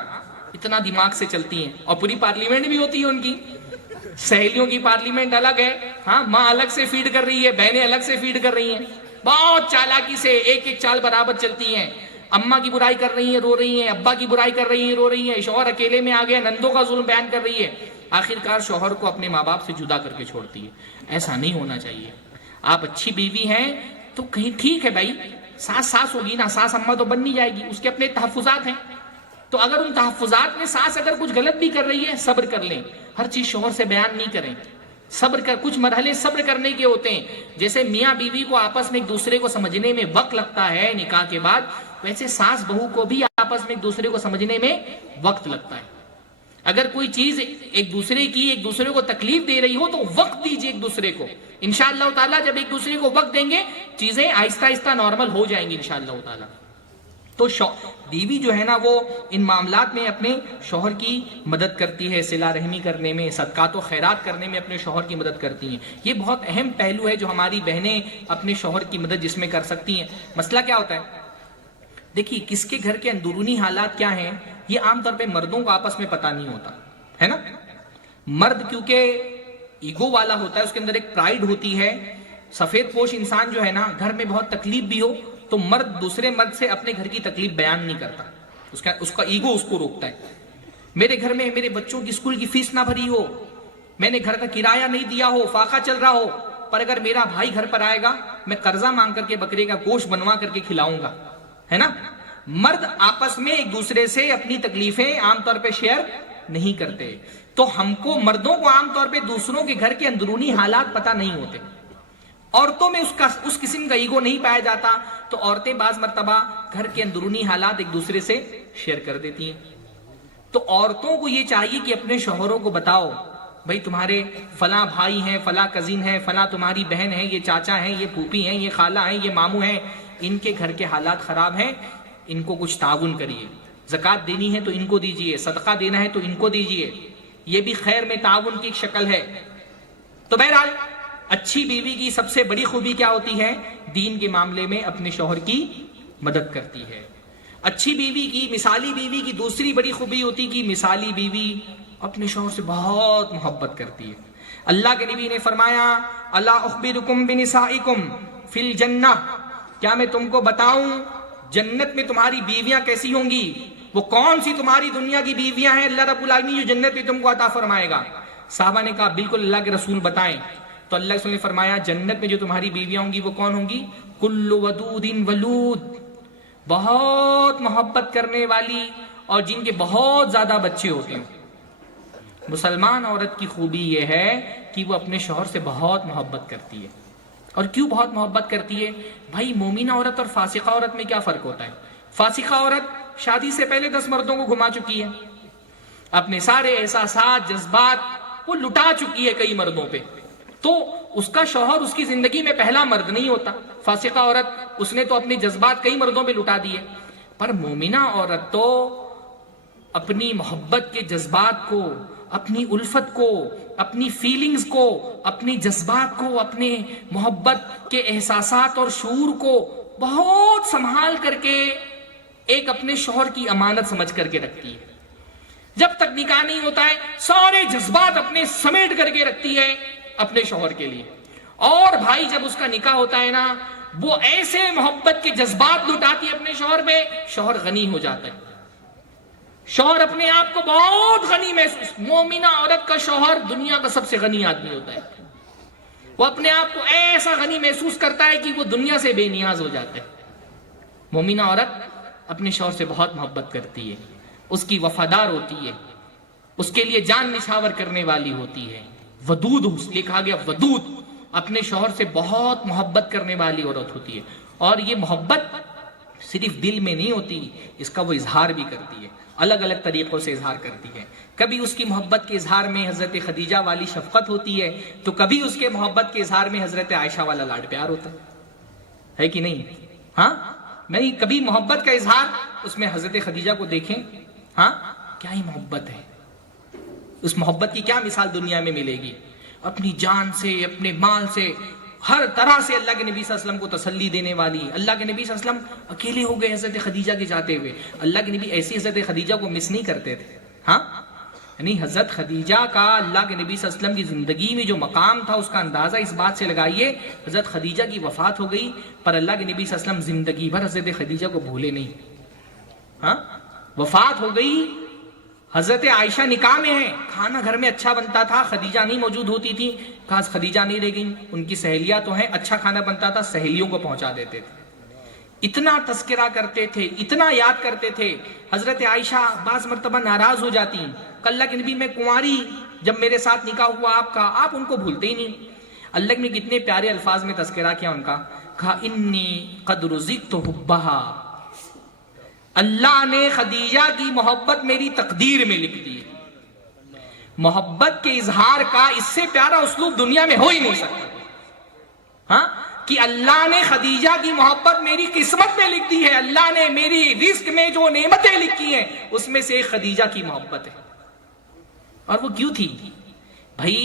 اتنا دماغ سے چلتی ہیں. اور پوری پارلیمنٹ بھی ہوتی ہے ان کی. سہیلیوں کی پارلیمنٹ الگ ہے، ہاں ماں الگ سے فیڈ کر رہی ہے، بہنیں الگ سے فیڈ کر رہی ہیں. بہت چالاکی سے ایک ایک چال برابر چلتی ہیں. اماں کی برائی کر رہی ہیں رو رہی ہیں، ابا کی برائی کر رہی ہیں رو رہی ہیں، شوہر اکیلے میں آ گیا نندوں کا ظلم بیان کر رہی ہے. آخرکار شوہر کو اپنے ماں باپ سے جدا کر کے چھوڑتی ہے. ایسا نہیں ہونا چاہیے. آپ اچھی بیوی ہیں تو کہیں ٹھیک ہے بھائی، ساس ہوگی نا، ساس اماں تو بن نہیں جائے گی، اس کے اپنے تحفظات ہیں. تو اگر ان تحفظات میں ساس اگر کچھ غلط بھی کر رہی ہے صبر کر لیں. ہر چیز شوہر سے بیان نہیں کریں. صبر کر، کچھ مرحلے صبر کرنے کے ہوتے ہیں. جیسے میاں بیوی کو آپس میں ایک دوسرے کو سمجھنے میں وقت لگتا ہے نکاح کے بعد، ویسے ساس بہو کو بھی آپس میں ایک دوسرے کو سمجھنے میں وقت لگتا ہے. اگر کوئی چیز ایک دوسرے کو تکلیف دے رہی ہو تو وقت دیجیے ایک دوسرے کو. انشاءاللہ تعالیٰ جب ایک دوسرے کو وقت دیں گے چیزیں آہستہ آہستہ نارمل ہو جائیں گی انشاءاللہ تعالیٰ. تو بیوی جو ہے نا وہ ان معاملات میں اپنے شوہر کی مدد کرتی ہے، صلہ رحمی کرنے میں، صدقات و خیرات کرنے میں اپنے شوہر کی مدد کرتی ہیں. یہ بہت اہم پہلو ہے جو ہماری بہنیں اپنے شوہر کی مدد جس میں کر سکتی ہیں. مسئلہ کیا ہوتا ہے؟ دیکھیے کس کے گھر کے اندرونی حالات کیا ہیں یہ عام طور پہ مردوں کو آپس میں پتہ نہیں ہوتا ہے نا. مرد کیونکہ ایگو والا ہوتا ہے، اس کے اندر ایک پرائیڈ ہوتی ہے. سفید پوش انسان جو ہے نا گھر میں بہت تکلیف بھی ہو تو مرد دوسرے مرد سے اپنے گھر کی تکلیف بیان نہیں کرتا. اس کا ایگو اس کو روکتا ہے. میرے گھر میں میرے بچوں کی اسکول کی فیس نہ بھری ہو، میں نے گھر کا کرایہ نہیں دیا ہو، فاقہ چل رہا ہو، پر اگر میرا بھائی گھر پر آئے گا میں قرضہ مانگ کر کے بکرے کا گوشت بنوا کر کے کھلاؤں گا، ہے نا؟ مرد آپس میں ایک دوسرے سے اپنی تکلیفیں عام طور پہ شیئر نہیں کرتے، تو ہم کو مردوں کو عام طور پہ دوسروں کے گھر کے اندرونی حالات پتہ نہیں ہوتے، عورتوں میں اس قسم کا ایگو نہیں پایا جاتا، تو عورتیں بعض مرتبہ گھر کے اندرونی حالات ایک دوسرے سے شیئر کر دیتی ہیں۔ تو عورتوں کو یہ چاہیے کہ اپنے شوہروں کو بتاؤ، بھائی تمہارے فلاں بھائی ہیں، فلاں کزن ہیں، فلاں تمہاری بہن ہیں، یہ چاچا ہیں، یہ پھوپھی ہیں، یہ خالہ ہیں، یہ ماموں ہیں، ان کے گھر کے حالات خراب ہیں، ان کو کچھ تعاون کریے، زکوٰۃ دینی ہے تو ان کو دیجئے، صدقہ دینا ہے تو ان کو دیجئے، یہ بھی خیر میں تعاون کی ایک شکل ہے۔ تو بہرحال اچھی بیوی کی سب سے بڑی خوبی کیا ہوتی ہے؟ دین کے معاملے میں اپنے شوہر کی مدد کرتی ہے۔ اچھی بیوی کی، مثالی بیوی کی دوسری بڑی خوبی ہوتی کہ مثالی بیوی اپنے شوہر سے بہت محبت کرتی ہے۔ اللہ کے نبی نے فرمایا، الا اخبرکم بنسائکم فی الجنہ، کیا میں تم کو بتاؤں جنت میں تمہاری بیویاں کیسی ہوں گی؟ وہ کون سی تمہاری دنیا کی بیویاں ہیں اللہ رب العالمین جو جنت میں تم کو عطا فرمائے گا؟ صحابہ نے کہا بالکل اللہ کے رسول بتائیں۔ تو اللہ کے رسول نے فرمایا جنت میں جو تمہاری بیویاں ہوں گی وہ کون ہوں گی؟ کل ودود ولود، بہت محبت کرنے والی اور جن کے بہت زیادہ بچے ہوتے ہیں۔ مسلمان عورت کی خوبی یہ ہے کہ وہ اپنے شوہر سے بہت محبت کرتی ہے۔ اور کیوں بہت محبت کرتی ہے؟ بھائی مومنہ عورت اور فاسقہ عورت میں کیا فرق ہوتا ہے؟ فاسقہ عورت شادی سے پہلے 10 مردوں کو گھما چکی ہے، اپنے سارے احساسات جذبات وہ لٹا چکی ہے کئی مردوں پہ، تو اس کا شوہر اس کی زندگی میں پہلا مرد نہیں ہوتا۔ فاسقہ عورت اس نے تو اپنے جذبات کئی مردوں پہ لٹا دیے، پر مومنہ عورت تو اپنی محبت کے جذبات کو، اپنی الفت کو، اپنی فیلنگز کو، اپنی جذبات کو، اپنے محبت کے احساسات اور شعور کو بہت سنبھال کر کے ایک اپنے شوہر کی امانت سمجھ کر کے رکھتی ہے۔ جب تک نکاح نہیں ہوتا ہے سارے جذبات اپنے سمیٹ کر کے رکھتی ہے اپنے شوہر کے لیے، اور بھائی جب اس کا نکاح ہوتا ہے نا وہ ایسے محبت کے جذبات لٹاتی ہے اپنے شوہر پہ، شوہر غنی ہو جاتا ہے، شوہر اپنے آپ کو بہت غنی محسوس۔ مومنہ عورت کا شوہر دنیا کا سب سے غنی آدمی ہوتا ہے، وہ اپنے آپ کو ایسا غنی محسوس کرتا ہے کہ وہ دنیا سے بے نیاز ہو جاتا ہے۔ مومنہ عورت اپنے شوہر سے بہت محبت کرتی ہے، اس کی وفادار ہوتی ہے، اس کے لیے جان نچھاور کرنے والی ہوتی ہے، ودود، اس لیے کہا گیا ودود، اپنے شوہر سے بہت محبت کرنے والی عورت ہوتی ہے۔ اور یہ محبت صرف دل میں نہیں ہوتی، اس کا وہ اظہار بھی کرتی ہے، الگ الگ طریقوں سے اظہار کرتی ہے۔ کبھی اس کی محبت کے اظہار میں حضرت خدیجہ والی شفقت ہوتی ہے، تو کبھی اس کے محبت کے اظہار میں حضرت عائشہ والا لاڈ پیار ہوتا ہے کہ نہیں؟ ہاں، نہیں کبھی محبت کا اظہار اس میں حضرت خدیجہ کو دیکھیں، ہاں کیا ہی محبت ہے، اس محبت کی کیا مثال دنیا میں ملے گی؟ اپنی جان سے، اپنے مال سے، ہر طرح سے اللہ کے نبی صلی اللہ علیہ وسلم کو تسلی دینے والی۔ اللہ کے نبی صلی اللہ علیہ وسلم اکیلے ہو گئے حضرت خدیجہ کے جاتے ہوئے، اللہ کے نبی ایسی حضرت خدیجہ کو مس نہیں کرتے تھے، ہاں، یعنی حضرت خدیجہ کا اللہ کے نبی صلی اللہ علیہ وسلم کی زندگی میں جو مقام تھا اس کا اندازہ اس بات سے لگائیے، حضرت خدیجہ کی وفات ہو گئی پر اللہ کے نبی صلی اللہ علیہ وسلم زندگی بھر حضرت خدیجہ کو بھولے نہیں، ہاں، وفات ہو گئی، حضرت عائشہ نکاح میں ہے، کھانا گھر میں اچھا بنتا تھا، خدیجہ نہیں موجود ہوتی تھی، کہا خدیجہ نہیں رہ گئی، ان کی سہیلیاں تو ہیں، اچھا کھانا بنتا تھا سہیلیوں کو پہنچا دیتے تھے، اتنا تذکرہ کرتے تھے، اتنا یاد کرتے تھے۔ حضرت عائشہ بعض مرتبہ ناراض ہو جاتی ہیں، کہ اللہ کے نبی میں کنواری جب میرے ساتھ نکاح ہوا آپ کا، آپ ان کو بھولتے ہی نہیں۔ اللہ نے کتنے پیارے الفاظ میں تذکرہ کیا ان کا، کہا انی قد رزقت حبھا، اللہ نے خدیجہ کی محبت میری تقدیر میں لکھ دی ہے۔ محبت کے اظہار کا اس سے پیارا اسلوب دنیا میں ہو ہی نہیں سکتا، ہاں، کہ اللہ نے خدیجہ کی محبت میری قسمت میں لکھ دی ہے، اللہ نے میری رزق میں جو نعمتیں لکھی ہیں اس میں سے ایک خدیجہ کی محبت ہے۔ اور وہ کیوں تھی؟ بھائی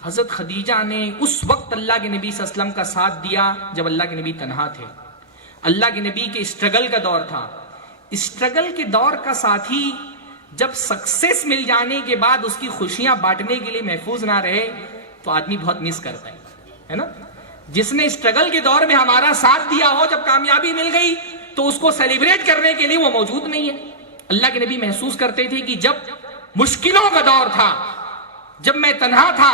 حضرت خدیجہ نے اس وقت اللہ کے نبی صلی اللہ علیہ وسلم کا ساتھ دیا جب اللہ کے نبی تنہا تھے، اللہ کے نبی کے اسٹرگل کا دور تھا، اسٹرگل کے دور کا ساتھی جب سکسیس مل جانے کے بعد اس کی خوشیاں بانٹنے کے لیے محفوظ نہ رہے تو آدمی بہت مس کرتا ہے نا؟ جس نے اسٹرگل کے دور میں ہمارا ساتھ دیا ہو، جب کامیابی مل گئی تو اس کو سیلیبریٹ کرنے کے لیے وہ موجود نہیں ہے۔ اللہ کے نبی محسوس کرتے تھے کہ جب مشکلوں کا دور تھا، جب میں تنہا تھا،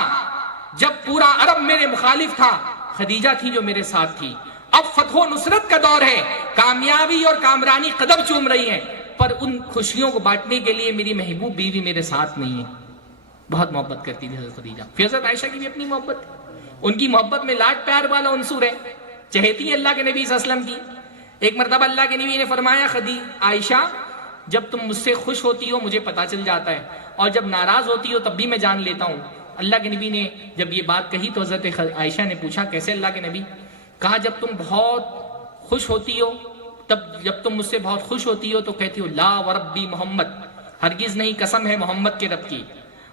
جب پورا عرب میرے مخالف تھا، خدیجہ تھی جو میرے ساتھ تھی۔ اب فتح و نصرت کا دور ہے، کامیابی اور کامرانی قدم چوم رہی ہے، پر ان خوشیوں کو بانٹنے کے لیے میری محبوب بیوی میرے ساتھ نہیں ہے۔ بہت محبت کرتی تھی حضرت خدیجہ۔ پھر حضرت عائشہ کی بھی اپنی محبت تھی، ان کی محبت میں لاڈ پیار والا عنصر ہے، چہیتی ہے اللہ کے نبی صلی اللہ علیہ وسلم کی۔ ایک مرتبہ اللہ کے نبی نے فرمایا، عائشہ جب تم مجھ سے خوش ہوتی ہو مجھے پتا چل جاتا ہے، اور جب ناراض ہوتی ہو تب بھی میں جان لیتا ہوں۔ اللہ کے نبی نے جب یہ بات کہی تو حضرت عائشہ نے پوچھا، کیسے اللہ کے نبی؟ کہا، جب تم بہت خوش ہوتی ہو، جب تم مجھ سے بہت خوش ہوتی ہو تو کہتی ہو لا وربی محمد، ہرگز نہیں، قسم ہے محمد کے رب کی،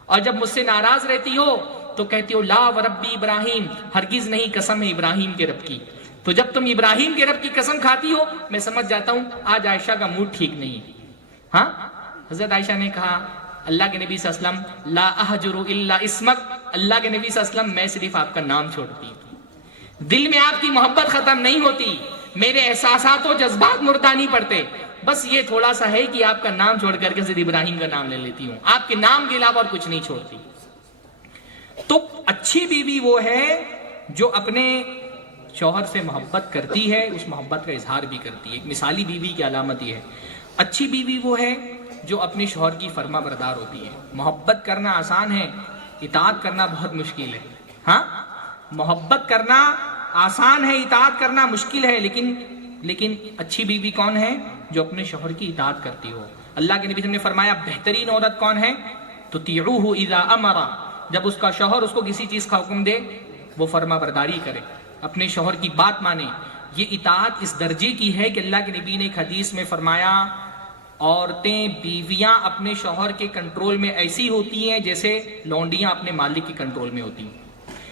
اور جب مجھ سے ناراض رہتی ہو تو کہتی ہو لا وربی ابراہیم، ہرگز نہیں، قسم ہے ابراہیم کے رب کی۔ تو جب تم ابراہیم کے رب کی قسم کھاتی ہو میں سمجھ جاتا ہوں آج عائشہ کا موڈ ٹھیک نہیں ہے۔ ہاں، حضرت عائشہ نے کہا، اللہ کے نبی صلی اللہ علیہ وسلم لا احجر الا اسمک، اللہ کے نبی صلی اللہ علیہ وسلم میں صرف آپ کا نام چھوڑتی ہوں، دل میں آپ کی محبت ختم نہیں ہوتی، میرے احساسات و جذبات مردہ نہیں پڑتے، بس یہ تھوڑا سا ہے کہ آپ کا نام چھوڑ کر کے حضرت ابراہیم کا نام لے لیتی ہوں، آپ کے نام کے علاوہ اور کچھ نہیں چھوڑتی۔ تو اچھی بیوی وہ ہے جو اپنے شوہر سے محبت کرتی ہے، اس محبت کا اظہار بھی کرتی ہے۔ ایک مثالی بیوی کی علامت یہ ہے۔ اچھی بیوی وہ ہے جو اپنے شوہر کی فرما بردار ہوتی ہے۔ محبت کرنا آسان ہے، اطاعت کرنا بہت مشکل ہے۔ ہاں، محبت کرنا آسان ہے، اطاعت کرنا مشکل ہے، لیکن اچھی بیوی کون ہے؟ جو اپنے شوہر کی اطاعت کرتی ہو۔ اللہ کے نبی نے فرمایا بہترین عورت کون ہے؟ تطیعوہ اذا امر، جب اس کا شوہر اس کو کسی چیز کا حکم دے وہ فرما برداری کرے، اپنے شوہر کی بات مانے۔ یہ اطاعت اس درجے کی ہے کہ اللہ کے نبی نے ایک حدیث میں فرمایا عورتیں، بیویاں اپنے شوہر کے کنٹرول میں ایسی ہوتی ہیں جیسے لونڈیاں اپنے مالک کے کنٹرول میں ہوتی ہیں۔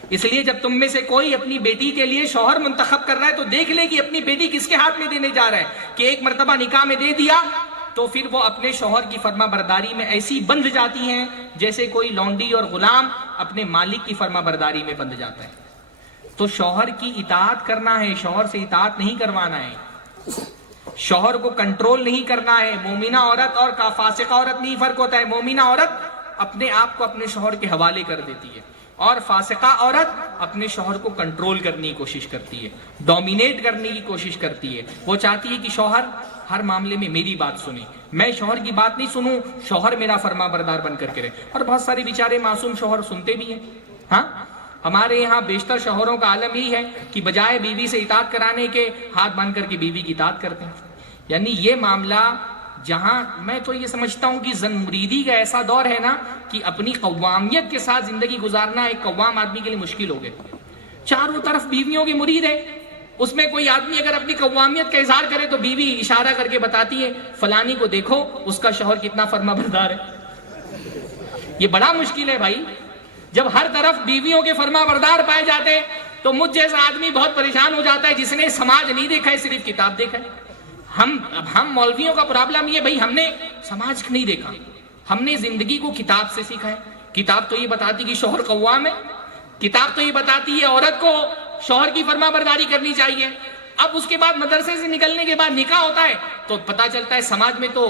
اس لیے جب تم میں سے کوئی اپنی بیٹی کے لیے شوہر منتخب کر رہا ہے تو دیکھ لے کہ اپنی بیٹی کس کے ہاتھ میں دینے جا رہا ہے، کہ ایک مرتبہ نکاح میں دے دیا تو پھر وہ اپنے شوہر کی فرما برداری میں ایسی بندھ جاتی ہیں جیسے کوئی لونڈی اور غلام اپنے مالک کی فرما برداری میں بندھ جاتا ہے۔ تو شوہر کی اطاعت کرنا ہے، شوہر سے اطاعت نہیں کروانا ہے، شوہر کو کنٹرول نہیں کرنا ہے۔ مومنہ عورت اور فاسقہ عورت نہیں فرق ہوتا ہے۔ مومنہ عورت اپنے آپ کو اپنے شوہر کے حوالے کر دیتی ہے، اور فاسقہ عورت اپنے شوہر کو کنٹرول کرنے کی کوشش کرتی ہے، ڈومینیٹ کرنے کی کوشش کرتی ہے۔ وہ چاہتی ہے کہ شوہر ہر معاملے میں میری بات سنے، میں شوہر کی بات نہیں سنوں، شوہر میرا فرما بردار بن کر کے رہے۔ اور بہت سارے بیچارے معصوم شوہر سنتے بھی ہیں۔ ہاں، ہمارے یہاں بیشتر شوہروں کا عالم یہی ہے کہ بجائے بیوی سے اطاعت کرانے کے ہاتھ باندھ کر کے بیوی کی اطاعت کرتے ہیں۔ یعنی یہ معاملہ جہاں میں تو یہ سمجھتا ہوں کہ زن مریدی کا ایسا دور ہے نا کہ اپنی قوامیت کے ساتھ زندگی گزارنا ایک قوام آدمی کے لیے مشکل ہو گیا۔ چاروں طرف بیویوں کی مرید ہے، اس میں کوئی آدمی اگر اپنی قوامیت کا اظہار کرے تو بیوی اشارہ کر کے بتاتی ہے فلانی کو دیکھو اس کا شوہر کتنا فرما بردار ہے۔ یہ بڑا مشکل ہے بھائی، جب ہر طرف بیویوں کے فرما بردار پائے جاتے تو مجھ جیسا آدمی بہت پریشان ہو جاتا ہے جس نے سماج نہیں دیکھا ہے، صرف کتاب دیکھا ہے۔ ہم مولویوں کا پرابلم یہ بھائی، ہم نے سماج نہیں دیکھا، ہم نے زندگی کو کتاب سے سیکھا ہے۔ کتاب تو یہ بتاتی کہ شوہر قوام ہے، کتاب تو یہ بتاتی ہے عورت کو شوہر کی فرما برداری کرنی چاہیے۔ اب اس کے بعد مدرسے سے نکلنے کے بعد نکاح ہوتا ہے تو پتا چلتا ہے سماج میں تو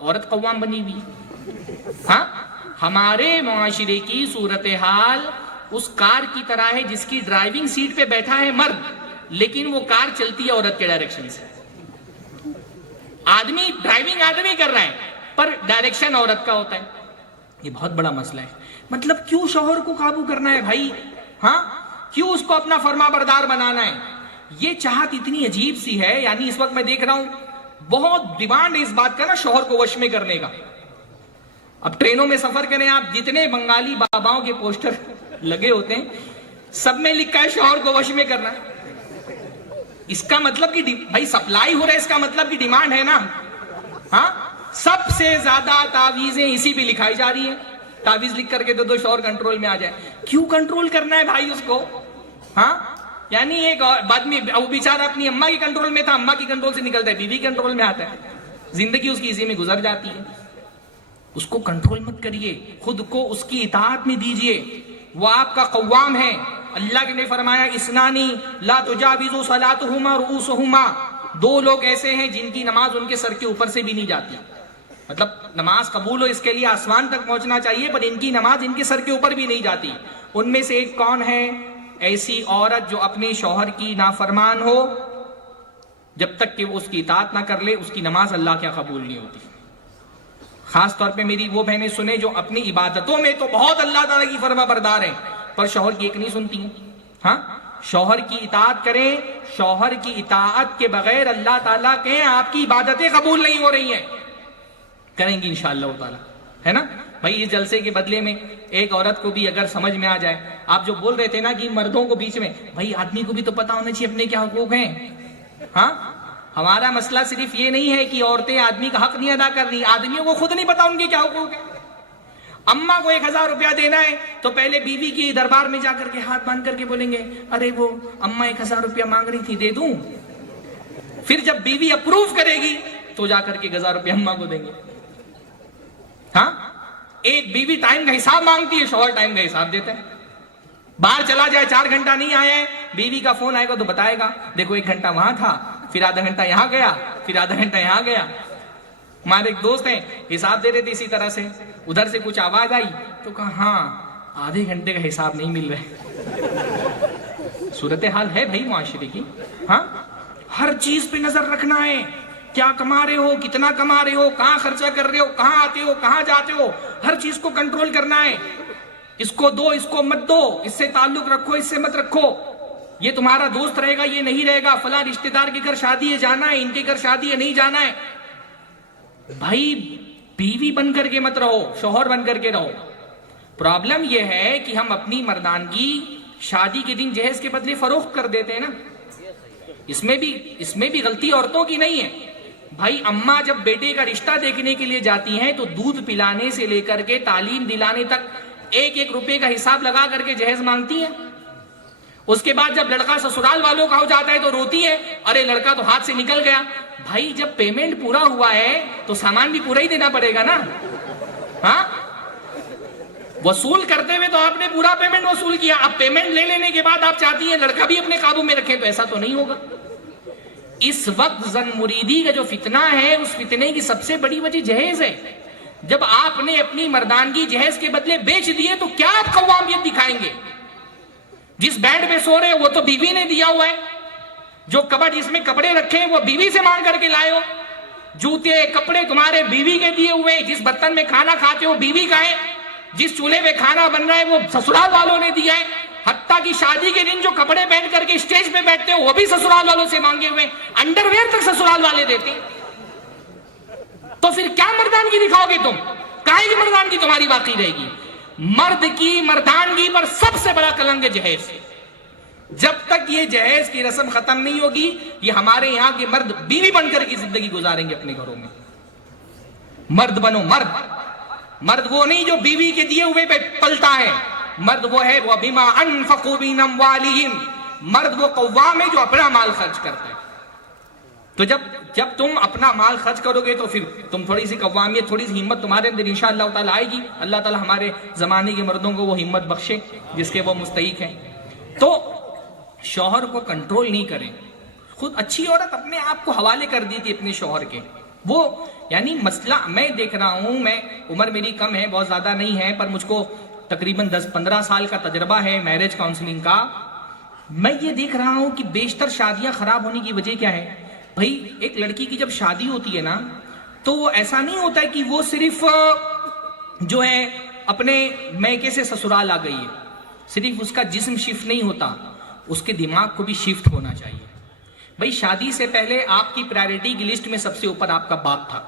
عورت قوام بنی ہوئی ہے۔ ہاں، ہمارے معاشرے کی صورتحال اس کار کی طرح ہے جس کی ڈرائیونگ سیٹ پہ بیٹھا ہے مرد، لیکن وہ کار چلتی ہے عورت کے ڈائریکشن سے۔ آدمی ڈرائیونگ آدمی کر رہا ہے پر ڈائریکشن عورت کا ہوتا ہے۔ یہ بہت بڑا مسئلہ ہے۔ مطلب کیوں شوہر کو قابو کرنا ہے بھائی؟ ہاں، کیوں اس کو اپنا فرما بردار بنانا ہے؟ یہ چاہت اتنی عجیب سی ہے۔ یعنی اس وقت میں دیکھ رہا ہوں بہت ڈیمانڈ ہے اس بات کا نا، شوہر کو وش میں کرنے کا۔ اب ٹرینوں میں سفر کریں آپ، جتنے بنگالی باباؤں کے پوسٹر لگے ہوتے ہیں سب میں لکھا ہے شوہر کو وش میں کرنا۔ اس کا مطلب کہ بھائی سپلائی ہو رہا ہے، اس کا مطلب کہ ڈیمانڈ ہے نا۔ ہاں، سب سے زیادہ تعویذیں اسی پہ لکھائی جا رہی ہیں، تعویذ لکھ کر کے دو شوہر کنٹرول میں آ جائے۔ کیوں کنٹرول کرنا ہے بھائی اس کو؟ ہاں، یعنی ایک بعد میں وہ بیچارہ اپنی اماں کی کنٹرول میں تھا، اماں کی کنٹرول سے نکلتا ہے بیوی کنٹرول میں آتا ہے، زندگی اس کی اسی میں گزر جاتی ہے۔ اس کو کنٹرول مت کریے، خود کو اس کی اطاعت میں دیجئے، وہ آپ کا قوام ہے۔ اللہ نے فرمایا اسنانی لا تجاوزوا صلاتهما رؤوسهما، دو لوگ ایسے ہیں جن کی نماز ان کے سر کے اوپر سے بھی نہیں جاتی۔ مطلب نماز قبول ہو اس کے لیے آسمان تک پہنچنا چاہیے، پر ان کی نماز ان کے سر کے اوپر بھی نہیں جاتی۔ ان میں سے ایک کون ہے؟ ایسی عورت جو اپنے شوہر کی نافرمان ہو، جب تک کہ وہ اس کی اطاعت نہ کر لے اس کی نماز اللہ کے قبول نہیں ہوتی۔ خاص طور پہ میری وہ بہنیں سنیں جو اپنی عبادتوں میں تو بہت اللہ تعالیٰ کی فرما بردار ہیں، پر شوہر کی ایک نہیں سنتی ہیں۔ ہاں، شوہر کی اطاعت کریں، شوہر کی اطاعت کے بغیر اللہ تعالیٰ کہیں آپ کی عبادتیں قبول نہیں ہو رہی ہیں، کریں گی انشاءاللہ تعالیٰ، ہے نا بھائی۔ اس جلسے کے بدلے میں ایک عورت کو بھی اگر سمجھ میں آ جائے، آپ جو بول رہے تھے نا کہ مردوں کو بیچ میں، بھائی آدمی کو بھی تو پتا ہونا چاہیے اپنے کیا حقوق ہیں۔ ہاں، ہمارا مسئلہ صرف یہ نہیں ہے کہ عورتیں آدمی کا حق نہیں ادا کر رہی، آدمیوں کو خود نہیں پتا ان کے کیا حقوق ہیں۔ اماں کو 1000 روپیہ دینا ہے تو پہلے بیوی کی دربار میں جا کر کے ہاتھ باندھ کر کے بولیں گے، ارے وہ اماں 1000 روپیہ مانگ رہی تھی، دے دوں؟ پھر جب بیوی اپروو کرے گی تو جا کر کے 1000 روپیہ اماں کو دیں گے۔ ہاں، ایک بیوی ٹائم کا حساب مانگتی ہے، شوہر ٹائم کا حساب دیتا ہے۔ باہر چلا جائے 4 گھنٹہ نہیں آیا ہے، بیوی کا فون آئے گا تو بتائے گا، دیکھو 1 گھنٹہ وہاں تھا، پھر آدھا گھنٹہ یہاں گیا، پھر آدھا گھنٹہ یہاں گیا۔ ہمارے ایک دوست ہیں، حساب دے رہے تھے اسی طرح سے، ادھر سے کچھ آواز آئی تو کہا ہاں آدھے گھنٹے کا حساب نہیں مل رہا۔ صورتحال ہے بھائی معاشرے کی۔ ہاں، ہر چیز پہ نظر رکھنا ہے، کیا کما رہے ہو، کتنا کما رہے ہو، کہاں خرچہ کر رہے ہو، کہاں آتے ہو، کہاں جاتے ہو، ہر چیز کو کنٹرول کرنا ہے۔ اس کو دو، اس کو مت دو، اس سے تعلق رکھو، اس سے مت رکھو، یہ تمہارا دوست رہے گا، یہ نہیں رہے گا، فلاں رشتہ دار کے گھر شادی ہے جانا ہے، ان کے گھر شادی ہے نہیں جانا ہے۔ بھائی بیوی بن کر کے مت رہو، شوہر بن کر کے رہو۔ پرابلم یہ ہے کہ ہم اپنی مردانگی شادی کے دن جہیز کے بدلے فروخت کر دیتے ہیں نا۔ اس میں بھی غلطی عورتوں کی نہیں ہے۔ بھائی اماں جب بیٹے کا رشتہ دیکھنے کے لیے جاتی ہیں تو دودھ پلانے سے لے کر کے تعلیم دلانے تک 1-1 روپے کا حساب لگا کر کے جہیز مانگتی ہیں۔ اس کے بعد جب لڑکا سسرال والوں کا ہو جاتا ہے تو روتی ہے، ارے لڑکا تو ہاتھ سے نکل گیا۔ بھائی جب پیمنٹ پورا ہوا ہے تو سامان بھی پورا ہی دینا پڑے گا نا۔ ہاں، وصول کرتے ہوئے تو آپ نے پورا پیمنٹ وصول کیا، اب پیمنٹ لے لینے کے بعد آپ چاہتی ہیں لڑکا بھی اپنے قابو میں رکھے، تو ایسا تو نہیں ہوگا۔ اس وقت زن مریدی کا جو فتنہ ہے، اس فتنے کی سب سے بڑی وجہ جہیز ہے۔ جب آپ نے اپنی مردانگی جہیز کے بدلے بیچ دیے تو کیا آپ قوامیت دکھائیں گے؟ جس بیڈ پہ سو رہے ہو وہ تو بیوی نے دیا ہوا ہے، جو کبٹ جس میں کپڑے رکھے ہیں وہ بیوی سے مانگ کر کے لائے ہو، جوتے کپڑے تمہارے بیوی کے دیے ہوئے، جس برتن میں کھانا کھاتے ہو بیوی کا ہے، جس چولہے پہ کھانا بن رہا ہے وہ سسرال والوں نے دیا ہے، حتیٰ کہ شادی کے دن جو کپڑے پہن کر کے اسٹیج پہ بیٹھتے ہو وہ بھی سسرال والوں سے مانگے ہوئے، انڈر ویئر تک سسرال والے دیتے۔ تو پھر کیا مردانگی دکھاؤ گے تم؟ کاہے کی مردانگی تمہاری باقی رہے گی؟ مرد کی مردانگی پر سب سے بڑا کلنگ جہیز۔ جب تک یہ جہیز کی رسم ختم نہیں ہوگی، یہ ہمارے یہاں کے مرد بیوی بن کر کی زندگی گزاریں گے اپنے گھروں میں۔ مرد بنو، مرد وہ نہیں جو بیوی کے دیے ہوئے پہ پلتا ہے، مرد وہ ہے وَبِمَا أَنفَقُوا مِنْ أَمْوَالِهِمْ، مرد وہ قوام ہے جو اپنا مال خرچ کرتا ہے۔ تو جب تم اپنا مال خرچ کرو گے تو پھر تم تھوڑی سی قوامیت، تھوڑی سی ہمت تمہارے اندر انشاءاللہ تعالیٰ آئے گی۔ اللہ تعالیٰ ہمارے زمانے کے مردوں کو وہ ہمت بخشے جس کے وہ مستحق ہیں۔ تو شوہر کو کنٹرول نہیں کریں۔ خود اچھی عورت اپنے آپ کو حوالے کر دی تھی اپنے شوہر کے، وہ یعنی مسئلہ میں دیکھ رہا ہوں، میں عمر میری کم ہے، بہت زیادہ نہیں ہے، پر مجھ کو تقریباً 10-15 سال کا تجربہ ہے میرج کاؤنسلنگ کا۔ میں یہ دیکھ رہا ہوں کہ بیشتر شادیاں خراب ہونے کی وجہ کیا ہے؟ بھائی ایک لڑکی کی جب شادی ہوتی ہے نا تو وہ ایسا نہیں ہوتا ہے کہ وہ صرف جو ہے اپنے میکے سے سسرال آ گئی ہے، صرف اس کا جسم شفٹ نہیں ہوتا، اس کے دماغ کو بھی شفٹ ہونا چاہیے۔ بھائی شادی سے پہلے آپ کی پرائرٹی کی لسٹ میں سب سے اوپر آپ کا باپ تھا،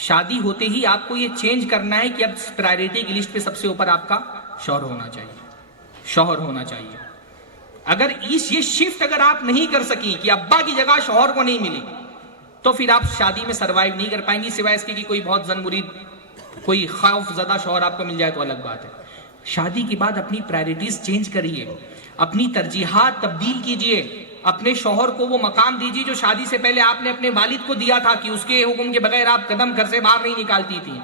شادی ہوتے ہی آپ کو یہ چینج کرنا ہے کہ اب پرائرٹی کی لسٹ پہ سب سے اوپر آپ کا شوہر ہونا چاہیے، شوہر ہونا چاہیے۔ اگر یہ شفٹ اگر آپ نہیں کر سکی کہ ابا کی جگہ شوہر کو نہیں ملی تو پھر آپ شادی میں سروائیو نہیں کر پائیں گی، سوائے اس کے کہ کوئی بہت زن مرید، کوئی خوف زدہ شوہر آپ کو مل جائے تو الگ بات ہے۔ شادی کے بعد اپنی پرائرٹیز چینج کریے، اپنی ترجیحات تبدیل کیجئے، اپنے شوہر کو وہ مقام دیجئے جو شادی سے پہلے آپ نے اپنے والد کو دیا تھا کہ اس کے حکم کے بغیر آپ قدم گھر سے باہر نہیں نکالتی تھی۔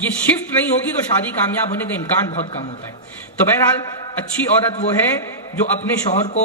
یہ شفٹ نہیں ہوگی تو شادی کامیاب ہونے کا امکان بہت کم ہوتا ہے۔ تو بہرحال اچھی عورت وہ ہے جو اپنے شوہر کو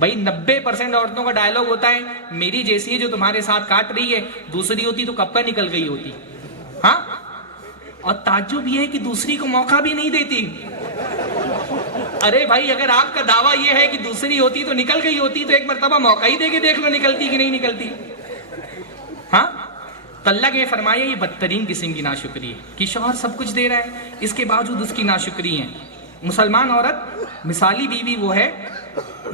بھائی 90% عورتوں کا ڈائلاگ ہوتا ہے میری جیسی ہے جو تمہارے ساتھ کاٹ رہی ہے، دوسری ہوتی تو کب کا نکل گئی ہوتی. ہاں، اور تعجب یہ ہے کہ دوسری کو موقع بھی نہیں دیتی. ارے بھائی اگر آپ کا دعویٰ یہ ہے کہ دوسری ہوتی تو نکل گئی ہوتی تو ایک مرتبہ موقع ہی دے کے دیکھ لو نکلتی کہ نہیں نکلتی. ہاں، تو اللہ کے فرمایا یہ بدترین قسم کی ناشکری ہے کہ شوہر سب کچھ دے رہا ہے اس کے باوجود اس کی ناشکری ہے. مسلمان عورت مثالی بیوی وہ ہے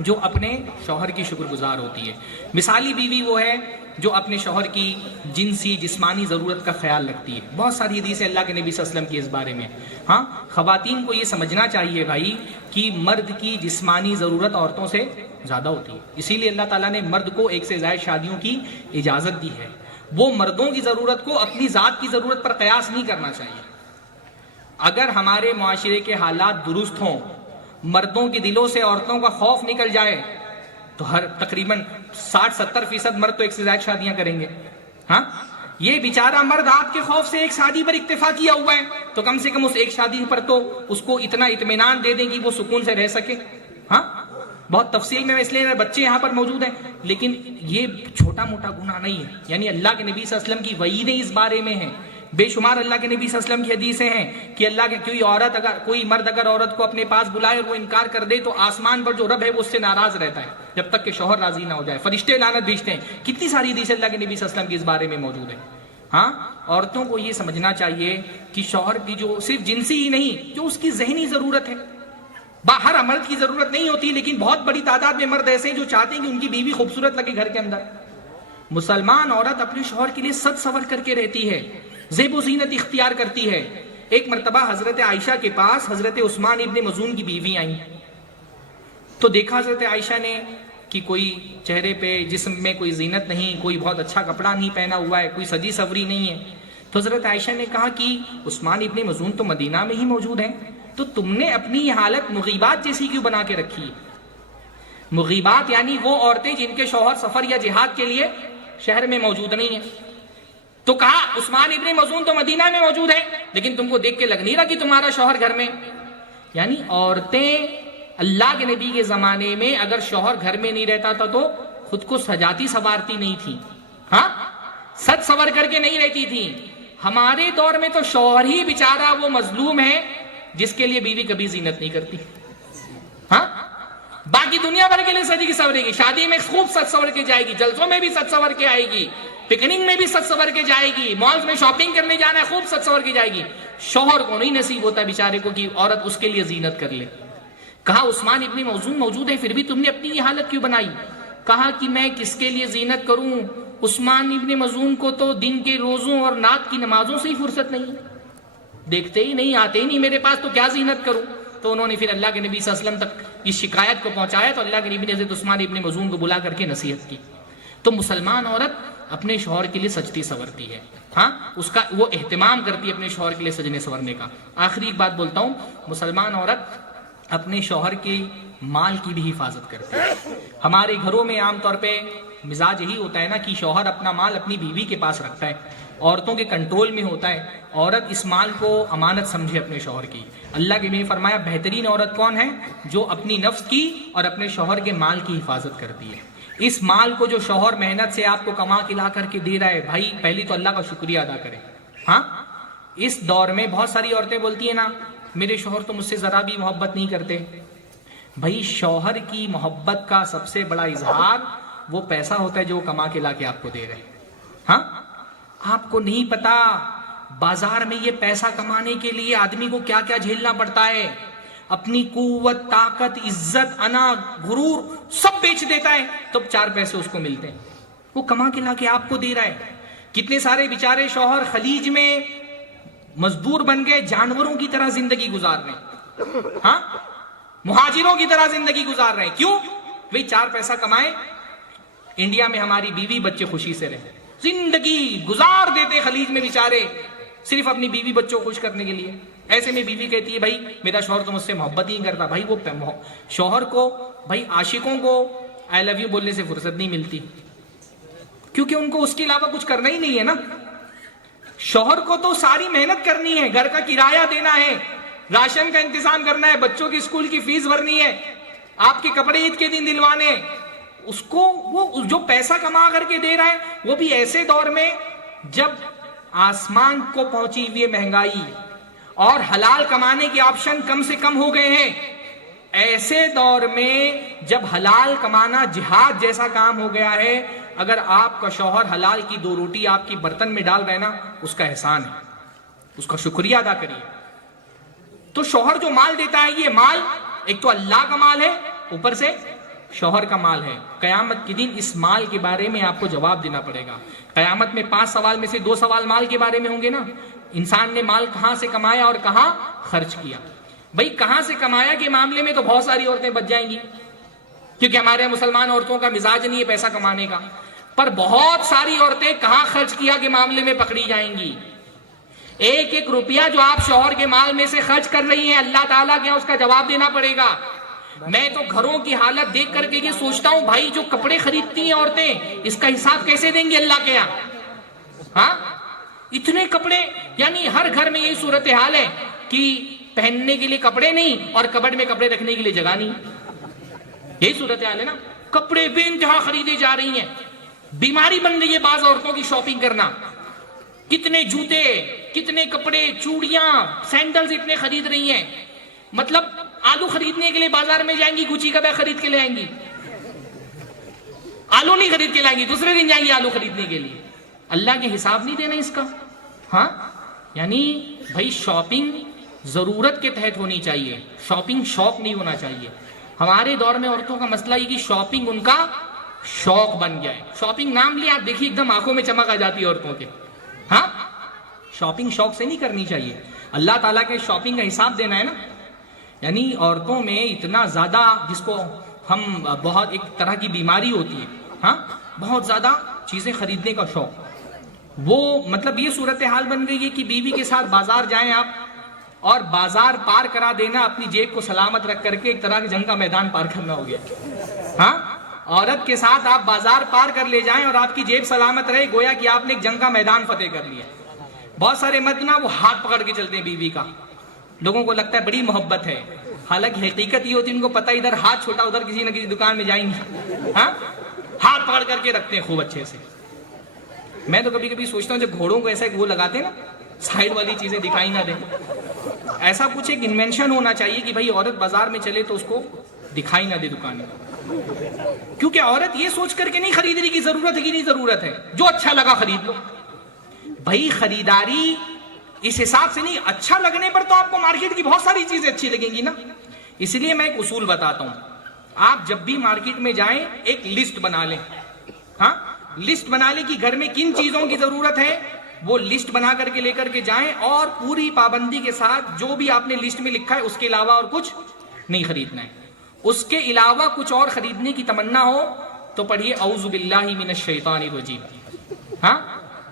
جو اپنے شوہر کی شکر گزار ہوتی ہے. مثالی بیوی وہ ہے جو اپنے شوہر کی جنسی جسمانی ضرورت کا خیال رکھتی ہے. بہت ساری حدیثیں اللہ کے نبی صلی اللہ علیہ وسلم کی اس بارے میں. ہاں، خواتین کو یہ سمجھنا چاہیے بھائی کہ مرد کی جسمانی ضرورت عورتوں سے زیادہ ہوتی ہے. اسی لیے اللہ تعالیٰ نے مرد کو ایک سے زائد شادیوں کی اجازت دی ہے. وہ مردوں کی ضرورت کو اپنی ذات کی ضرورت پر قیاس نہیں کرنا چاہیے. اگر ہمارے معاشرے کے حالات درست ہوں، مردوں کے دلوں سے عورتوں کا خوف نکل جائے تو ہر تقریباً 60-70% مرد تو ایک سے زائد شادیاں کریں گے. ہاں، یہ بیچارہ مرد آپ کے خوف سے ایک شادی پر اکتفا کیا ہوا ہے تو کم سے کم اس ایک شادی پر تو اس کو اتنا اطمینان دے دیں کہ وہ سکون سے رہ سکے. ہاں، بہت تفصیل میں اس لیے بچے یہاں پر موجود ہیں، لیکن یہ چھوٹا موٹا گناہ نہیں ہے. یعنی اللہ کے نبی صلی اللہ علیہ وسلم کی وعیدیں اس بارے میں ہیں. بے شمار اللہ کے نبی صلی اللہ علیہ وسلم کی حدیثیں ہیں کہ اللہ کے کوئی مرد اگر عورت کو اپنے پاس بلائے اور وہ انکار کر دے تو آسمان پر جو رب ہے وہ اس سے ناراض رہتا ہے جب تک کہ شوہر راضی نہ ہو جائے. فرشتے لعنت بھیجتے ہیں. کتنی ساری حدیثیں اللہ کے نبی صلی اللہ علیہ وسلم کی اس بارے میں موجود ہیں. ہاں، عورتوں کو یہ سمجھنا چاہیے کہ شوہر کی جو صرف جنسی ہی نہیں، جو اس کی ذہنی ضرورت ہے، ہر مرد کی ضرورت نہیں ہوتی لیکن بہت بڑی تعداد میں مرد ایسے ہیں جو چاہتے ہیں کہ ان کی بیوی خوبصورت لگے گھر کے اندر. مسلمان عورت اپنے شوہر کے لیے سج سور کر کے رہتی ہے، زیب و زینت اختیار کرتی ہے. ایک مرتبہ حضرت عائشہ کے پاس حضرت عثمان ابن مظعون کی بیوی آئیں تو دیکھا حضرت عائشہ نے کہ کوئی چہرے پہ جسم میں کوئی زینت نہیں، کوئی بہت اچھا کپڑا نہیں پہنا ہوا ہے، کوئی سجی سوری نہیں ہے. تو حضرت عائشہ نے کہا کہ عثمان ابن مظعون تو مدینہ میں ہی موجود ہیں، تو تم نے اپنی یہ حالت مغیبات جیسی کیوں بنا کے رکھی ہے؟ مغیبات یعنی وہ عورتیں جن کے شوہر سفر یا جہاد کے لیے شہر میں موجود نہیں ہیں. تو کہا عثمان ابن مظعون تو مدینہ میں موجود ہے لیکن تم کو دیکھ کے لگ نہیں رہا کہ تمہارا شوہر گھر میں. یعنی عورتیں اللہ کے نبی کے زمانے میں اگر شوہر گھر میں نہیں رہتا تھا تو خود کو سجاتی سوارتی نہیں تھی. ہاں، سج سور کر کے نہیں رہتی تھی. ہمارے دور میں تو شوہر ہی بیچارہ وہ مظلوم ہے جس کے لیے بیوی کبھی زینت نہیں کرتی. ہاں، باقی دنیا بھر کے لیے سجی کی سورے گی، شادی میں خوب سج سور کے جائے گی، جلسوں میں بھی سج سور کے آئے گی، پکنک میں بھی سج سور کے جائے گی، مالز میں شاپنگ کرنے جانا ہے خوب سج سور کے جائے گی. شوہر کو نہیں نصیب ہوتا بیچارے کو کہ عورت اس کے لیے زینت کر لے. کہا عثمان ابن مظعون موجود ہے پھر بھی تم نے اپنی یہ حالت کیوں بنائی؟ کہا کہ میں کس کے لیے زینت کروں، عثمان ابن مظعون کو تو دن کے روزوں اور رات کی نمازوں سے ہی فرصت نہیں، دیکھتے ہی نہیں، آتے ہی نہیں میرے پاس، تو کیا زینت کروں؟ تو انہوں نے پھر اللہ کے نبی صلی اللہ علیہ وسلم تک اس شکایت کو پہنچایا تو اللہ کے نبی نے حضرت عثمان ابن مظعون کو بلا کر کے نصیحت کی. تو مسلمان عورت اپنے شوہر کے لیے سجتی سورتی ہے. ہاں، اس کا وہ اہتمام کرتی ہے اپنے شوہر کے لیے سجنے سورنے کا. آخری ایک بات بولتا ہوں، مسلمان عورت اپنے شوہر کے مال کی بھی حفاظت کرتی ہے. ہمارے گھروں میں عام طور پہ مزاج یہی ہوتا ہے نا کہ شوہر اپنا مال اپنی بیوی کے پاس رکھتا ہے، عورتوں کے کنٹرول میں ہوتا ہے. عورت اس مال کو امانت سمجھے اپنے شوہر کی. اللہ کے نبی نے فرمایا بہترین عورت کون ہے؟ جو اپنی نفس کی اور اپنے شوہر کے مال کی حفاظت کرتی ہے. اس مال کو جو شوہر محنت سے آپ کو کما کے لا کر کے دے رہا ہے، بھائی پہلی تو اللہ کا شکریہ ادا کرے. ہاں، اس دور میں بہت ساری عورتیں بولتی ہیں نا میرے شوہر تو مجھ سے ذرا بھی محبت نہیں کرتے. بھائی شوہر کی محبت کا سب سے بڑا اظہار وہ پیسہ ہوتا ہے جو کما کے لا کے آپ کو دے رہے. ہاں، آپ کو نہیں پتا بازار میں یہ پیسہ کمانے کے لیے آدمی کو کیا کیا جھیلنا پڑتا ہے. اپنی قوت، طاقت، عزت، انا، غرور سب بیچ دیتا ہے تو 4 پیسے اس کو ملتے ہیں، وہ کما کے لا کے آپ کو دے رہا ہے. کتنے سارے بیچارے شوہر خلیج میں مزدور بن گئے، جانوروں کی طرح زندگی گزار رہے ہیں. ہاں، مہاجروں کی طرح زندگی گزار رہے ہیں. کیوں؟ بھئی 4 پیسہ کمائیں، انڈیا میں ہماری بیوی بچے خوشی سے رہے. زندگی گزار دیتے خلیج میں بیچارے صرف اپنی بیوی بچوں کو خوش کرنے کے لیے. ایسے میں بیوی کہتی ہے بھائی میرا شوہر تو مجھ سے محبت ہی نہیں کرتا. بھائی وہ شوہر کو، بھائی عاشقوں کو آئی لو یو بولنے سے فرصت نہیں ملتی کیونکہ ان کو اس کے علاوہ کچھ کرنا ہی نہیں ہے نا. شوہر کو تو ساری محنت کرنی ہے، گھر کا کرایہ دینا ہے، راشن کا انتظام کرنا ہے، بچوں کی اسکول کی فیس بھرنی ہے. آپ کے کپڑے عید کے دن دلوانے، اس کو وہ جو پیسہ کما کر کے دے رہا ہے، وہ بھی ایسے دور میں جب آسمان کو پہنچی ہوئی مہنگائی اور حلال کمانے کے آپشن کم سے کم ہو گئے ہیں، ایسے دور میں جب حلال کمانا جہاد جیسا کام ہو گیا ہے، اگر آپ کا شوہر حلال کی 2 روٹی آپ کی برتن میں ڈال رہے نا، اس کا احسان ہے، اس کا شکریہ ادا کریے۔ تو شوہر جو مال دیتا ہے، یہ مال ایک تو اللہ کا مال ہے، اوپر سے شوہر کا مال ہے۔ قیامت کے دن اس مال کے بارے میں آپ کو جواب دینا پڑے گا۔ قیامت میں 5 سوال میں سے 2 سوال مال کے بارے میں ہوں گے نا، انسان نے مال کہاں سے کمایا اور کہاں خرچ کیا۔ بھئی کہاں سے کمایا کے معاملے میں تو بہت ساری عورتیں بچ جائیں گی، کیونکہ ہمارے مسلمان عورتوں کا مزاج نہیں ہے پیسہ کمانے کا، پر بہت ساری عورتیں کہاں خرچ کیا کے معاملے میں پکڑی جائیں گی۔ ایک ایک روپیہ جو آپ شوہر کے مال میں سے خرچ کر رہی ہیں، اللہ تعالیٰ کے یہاں اس کا جواب دینا پڑے گا۔ میں تو گھروں کی حالت دیکھ کر کے یہ سوچتا ہوں، بھائی جو کپڑے خریدتی ہیں عورتیں، اس کا حساب کیسے دیں گے اللہ کے یہاں؟ ہاں، اتنے کپڑے، یعنی ہر گھر میں یہی صورتحال ہے کہ پہننے کے لیے کپڑے نہیں اور کبڈ میں کپڑے رکھنے کے لیے جگہ نہیں، یہی صورتحال ہے نا۔ کپڑے بے انتہا خریدے جا رہی ہیں، بیماری بن گئی ہے بعض عورتوں کی شاپنگ کرنا۔ کتنے جوتے، کتنے کپڑے، چوڑیاں، سینڈلز اتنے خرید رہی ہیں، مطلب آلو خریدنے کے لیے بازار میں جائیں گی، گچی کا بیگ خرید کے لے آئیں گی، آلو نہیں خرید کے لائیں گی، دوسرے دن جائیں گی آلو خریدنے کے لیے۔ اللہ کے حساب نہیں دینا اس کا۔ ہاں، یعنی بھائی شاپنگ ضرورت کے تحت ہونی چاہیے، شاپنگ شوق نہیں ہونا چاہیے۔ ہمارے دور میں عورتوں کا مسئلہ یہ کہ شاپنگ ان کا شوق بن گیا ہے۔ شاپنگ نام لیا آپ دیکھیے ایک دم آنکھوں میں چمک آ جاتی ہے عورتوں کے۔ ہاں، شاپنگ شوق سے نہیں کرنی چاہیے، اللہ تعالیٰ کے شاپنگ کا حساب دینا ہے نا۔ یعنی عورتوں میں اتنا زیادہ، جس کو ہم بہت ایک طرح کی بیماری ہوتی ہے، ہاں، بہت زیادہ چیزیں خریدنے کا شوق، وہ مطلب یہ صورتحال بن گئی ہے کہ بیوی کے ساتھ بازار جائیں آپ اور بازار پار کرا دینا اپنی جیب کو سلامت رکھ کر کے، ایک طرح کی جنگ کا میدان پار کرنا ہو گیا۔ ہاں، عورت کے ساتھ آپ بازار پار کر لے جائیں اور آپ کی جیب سلامت رہے، گویا کہ آپ نے ایک جنگ کا میدان فتح کر لیا۔ بہت سارے مرد نا وہ ہاتھ پکڑ کے چلتے ہیں بیوی کا، لوگوں کو لگتا ہے بڑی محبت ہے، حالانکہ حقیقت یہ ہوتی ہے ان کو پتہ ادھر ہاتھ چھوٹا ادھر کسی نہ کسی دکان میں جائیں گے، ہاں، ہاتھ پکڑ کر کے رکھتے ہیں خوب اچھے سے۔ میں تو کبھی کبھی سوچتا ہوں جب گھوڑوں کو ایسا وہ لگاتے ہیں نا سائیڈ والی چیزیں دکھائی نہ دیں، ایسا کچھ ایک انوینشن ہونا چاہیے کہ بھائی عورت بازار میں چلے تو اس کو دکھائی نہ دے دکان میں، کیونکہ عورت یہ سوچ کر کے نہیں خریدنے کی ضرورت ہے کہ نہیں ضرورت ہے، جو اچھا لگا خرید لو۔ بھائی خریداری اس حساب سے نہیں، اچھا لگنے پر تو آپ کو مارکیٹ کی بہت ساری چیزیں اچھی لگیں گی نا۔ اس لیے میں ایک اصول بتاتا ہوں، آپ جب بھی مارکیٹ میں جائیں ایک لسٹ بنا لیں، ہاں، لسٹ بنا لیں کہ گھر میں کن چیزوں کی ضرورت ہے، وہ لسٹ بنا کر کے لے کر کے جائیں، اور پوری پابندی کے ساتھ جو بھی آپ نے لسٹ میں لکھا ہے اس کے علاوہ اور کچھ نہیں خریدنا ہے۔ اس کے علاوہ کچھ اور خریدنے کی تمنا ہو تو پڑھیے اعوذ باللہ من الشیطان الرجیم۔ ہاں،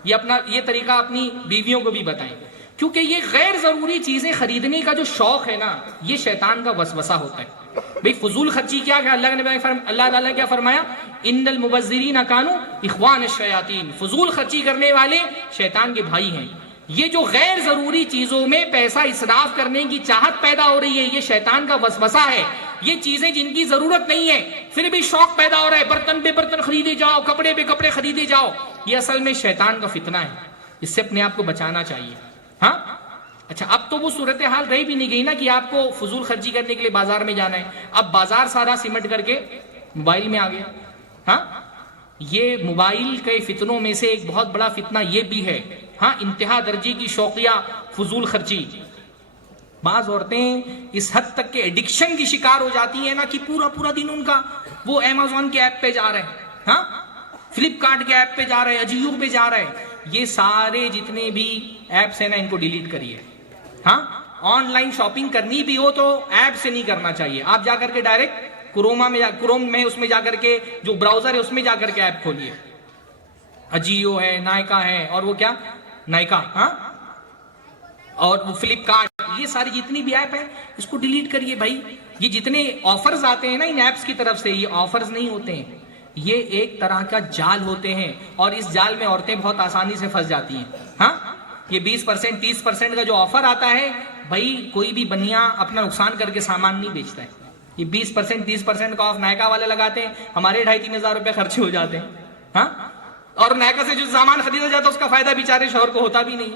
یہ طریقہ اپنی بیویوں کو بھی بتائیں، کیونکہ یہ غیر ضروری چیزیں خریدنے کا جو شوق ہے نا، یہ شیطان کا وسوسہ ہوتا ہے۔ بھئی فضول خرچی کیا کہ اللہ تعالیٰ کیا فرمایا، ان المبذرین کانوا اخوان الشیاطین، فضول خرچی کرنے والے شیطان کے بھائی ہیں۔ یہ جو غیر ضروری چیزوں میں پیسہ اسراف کرنے کی چاہت پیدا ہو رہی ہے، یہ شیطان کا وسوسہ ہے۔ یہ چیزیں جن کی ضرورت نہیں ہے پھر بھی شوق پیدا ہو رہا ہے، برتن پہ برتن خریدے جاؤ، کپڑے پہ کپڑے خریدے جاؤ، یہ اصل میں شیطان کا فتنہ ہے، اس سے اپنے آپ کو بچانا چاہیے۔ ہاں، اچھا، اب تو وہ صورتحال رہی بھی نہیں گئی نا کہ آپ کو فضول خرچی کرنے کے لیے بازار میں جانا ہے، اب بازار سارا سمٹ کر کے موبائل میں آ گیا۔ ہاں، یہ موبائل کے فتنوں میں سے ایک بہت بڑا فتنہ یہ بھی ہے، ہاں، انتہا درجے کی شوقیہ فضول خرچی۔ بعض عورتیں اس حد تک کہ ایڈکشن کی شکار ہو جاتی ہیں نا کہ پورا دن ان کا وہ امیزون کے ایپ پہ جا رہے ہیں، ہاں، فلپ کارٹ کے ایپ پہ جا رہے ہیں، اجیو پہ جا رہے ہیں۔ یہ سارے جتنے بھی ایپس ہیں نا ان کو ڈیلیٹ کریے۔ ہاں، آن لائن شاپنگ کرنی بھی ہو تو ایپ سے نہیں کرنا چاہیے، آپ جا کر کے ڈائریکٹ کروم میں اس میں جا کر کے جو براؤزر ہے اس میں جا کر کے ایپ کھولیے، اجیو ہے، نائکا ہے، اور وہ کیا نائکا، ہاں، اور وہ فلپ کارٹ، یہ ساری جتنی بھی ایپ ہیں اس کو ڈیلیٹ کریے۔ بھائی یہ جتنے آفرز آتے ہیں نا ان ایپس کی طرف سے، یہ آفرز نہیں ہوتے ہیں، یہ ایک طرح کا جال ہوتے ہیں، اور اس جال میں عورتیں بہت آسانی سے پھنس جاتی ہیں۔ ہاں، یہ 20% 30% کا جو آفر آتا ہے، بھائی کوئی بھی بنیا اپنا نقصان کر کے سامان نہیں بیچتا ہے، یہ 20% 30% کا آف نائکا والے لگاتے ہیں، ہمارے 2,500-3,000 روپے خرچے ہو جاتے ہیں، ہاں، اور نائکا سے جو سامان خریدا جاتا ہے اس کا فائدہ بیچارے شوہر کو ہوتا بھی نہیں۔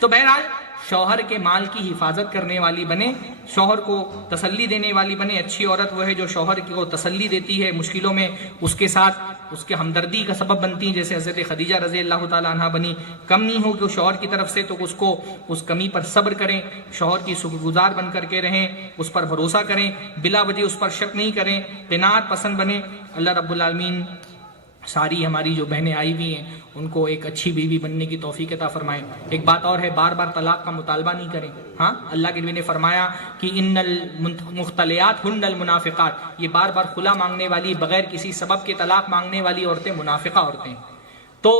تو بہرحال شوہر کے مال کی حفاظت کرنے والی بنے، شوہر کو تسلی دینے والی بنے۔ اچھی عورت وہ ہے جو شوہر کو تسلی دیتی ہے مشکلوں میں، اس کے ساتھ اس کے ہمدردی کا سبب بنتی ہے، جیسے حضرت خدیجہ رضی اللہ تعالیٰ عنہ بنی۔ کم نہیں ہو کہ شوہر کی طرف سے تو اس کو اس کمی پر صبر کریں، شوہر کی شکر گزار بن کر کے رہیں، اس پر بھروسہ کریں، بلا وجہ اس پر شک نہیں کریں، قناعت پسند بنیں۔ اللہ رب العالمین ساری ہماری جو بہنیں آئی ہوئی ہیں ان کو ایک اچھی بیوی بننے کی توفیق عطا فرمائیں۔ ایک بات اور ہے، بار بار طلاق کا مطالبہ نہیں کریں۔ ہاں، اللہ کے نبی نے فرمایا کہ ان المختلیات ہن المنافقات، یہ بار بار خلا مانگنے والی، بغیر کسی سبب کے طلاق مانگنے والی عورتیں منافقہ عورتیں۔ تو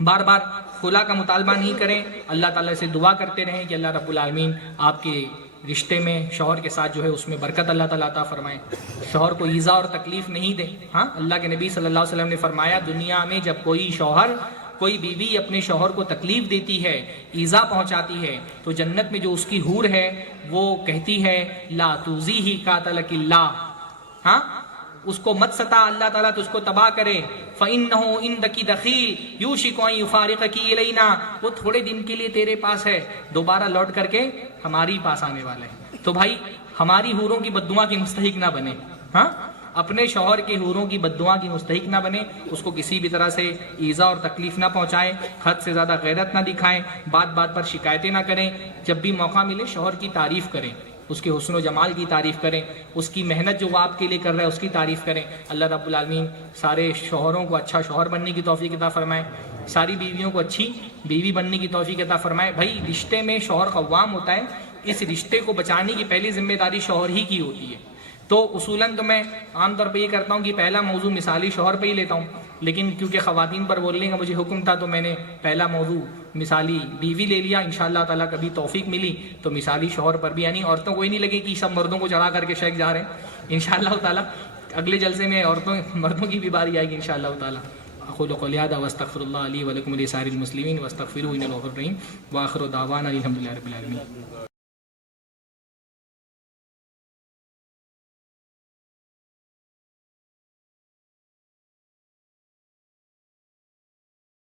بار بار خلا کا مطالبہ نہیں کریں، اللہ تعالیٰ سے دعا کرتے رہیں کہ اللہ رب العالمین آپ کے رشتے میں شوہر کے ساتھ جو ہے اس میں برکت اللہ تعالیٰ عطا فرمائے، شوہر کو ایذا اور تکلیف نہیں دے۔ ہاں، اللہ کے نبی صلی اللہ علیہ وسلم نے فرمایا دنیا میں جب کوئی بیوی اپنے شوہر کو تکلیف دیتی ہے، ایذا پہنچاتی ہے، تو جنت میں جو اس کی حور ہے وہ کہتی ہے لا توزیہ قاتلک اللہ، ہاں، اس کو مت ستا، اللہ تعالیٰ تو اس کو تباہ کرے۔ فَإِنَّهُ عِندَكِ دَخِيلٌ يُوشِكُ أَن يُفَارِقَكِ إِلَيْنَا، وہ تھوڑے دن کے لیے تیرے پاس ہے، دوبارہ لوٹ کر کے ہماری پاس آنے والا ہے۔ تو بھائی ہماری حوروں کی بددعا کی مستحق نہ بنے، ہاں، اپنے شوہر کے حوروں کی بددعا کی مستحق نہ بنے، اس کو کسی بھی طرح سے ایذا اور تکلیف نہ پہنچائیں، حد سے زیادہ غیرت نہ دکھائیں، بات بات پر شکایتیں نہ کریں۔ جب بھی موقع ملے شوہر کی تعریف کریں، اس کے حسن و جمال کی تعریف کریں، اس کی محنت جو وہ آپ کے لیے کر رہا ہے اس کی تعریف کریں۔ اللہ رب العالمین سارے شوہروں کو اچھا شوہر بننے کی توفیق عطا فرمائے، ساری بیویوں کو اچھی بیوی بننے کی توفیق عطا فرمائے۔ بھائی رشتے میں شوہر قوام ہوتا ہے، اس رشتے کو بچانے کی پہلی ذمہ داری شوہر ہی کی ہوتی ہے۔ تو اصولاً تو میں عام طور پہ یہ کرتا ہوں کہ پہلا موضوع مثالی شوہر پہ ہی لیتا ہوں، لیکن کیونکہ خواتین پر بولنے کا مجھے حکم تھا تو میں نے پہلا موضوع مثالی بیوی لے لیا۔ انشاءاللہ تعالیٰ کبھی توفیق ملی تو مثالی شوہر پر بھی، یعنی عورتوں کو ہی نہیں لگے کہ سب مردوں کو چڑھا کر کے شیخ جا رہے ہیں۔ انشاءاللہ تعالیٰ اگلے جلسے میں مردوں کی بھی باری آئے گی انشاءاللہ تعالیٰ۔ اقول قولی ھذا واستغفر اللہ لی ولکم ولسائر المسلمین واستغفروہ انہ هو الغفور الرحیم، وآخر دعوانا الحمد للہ رب العالمین۔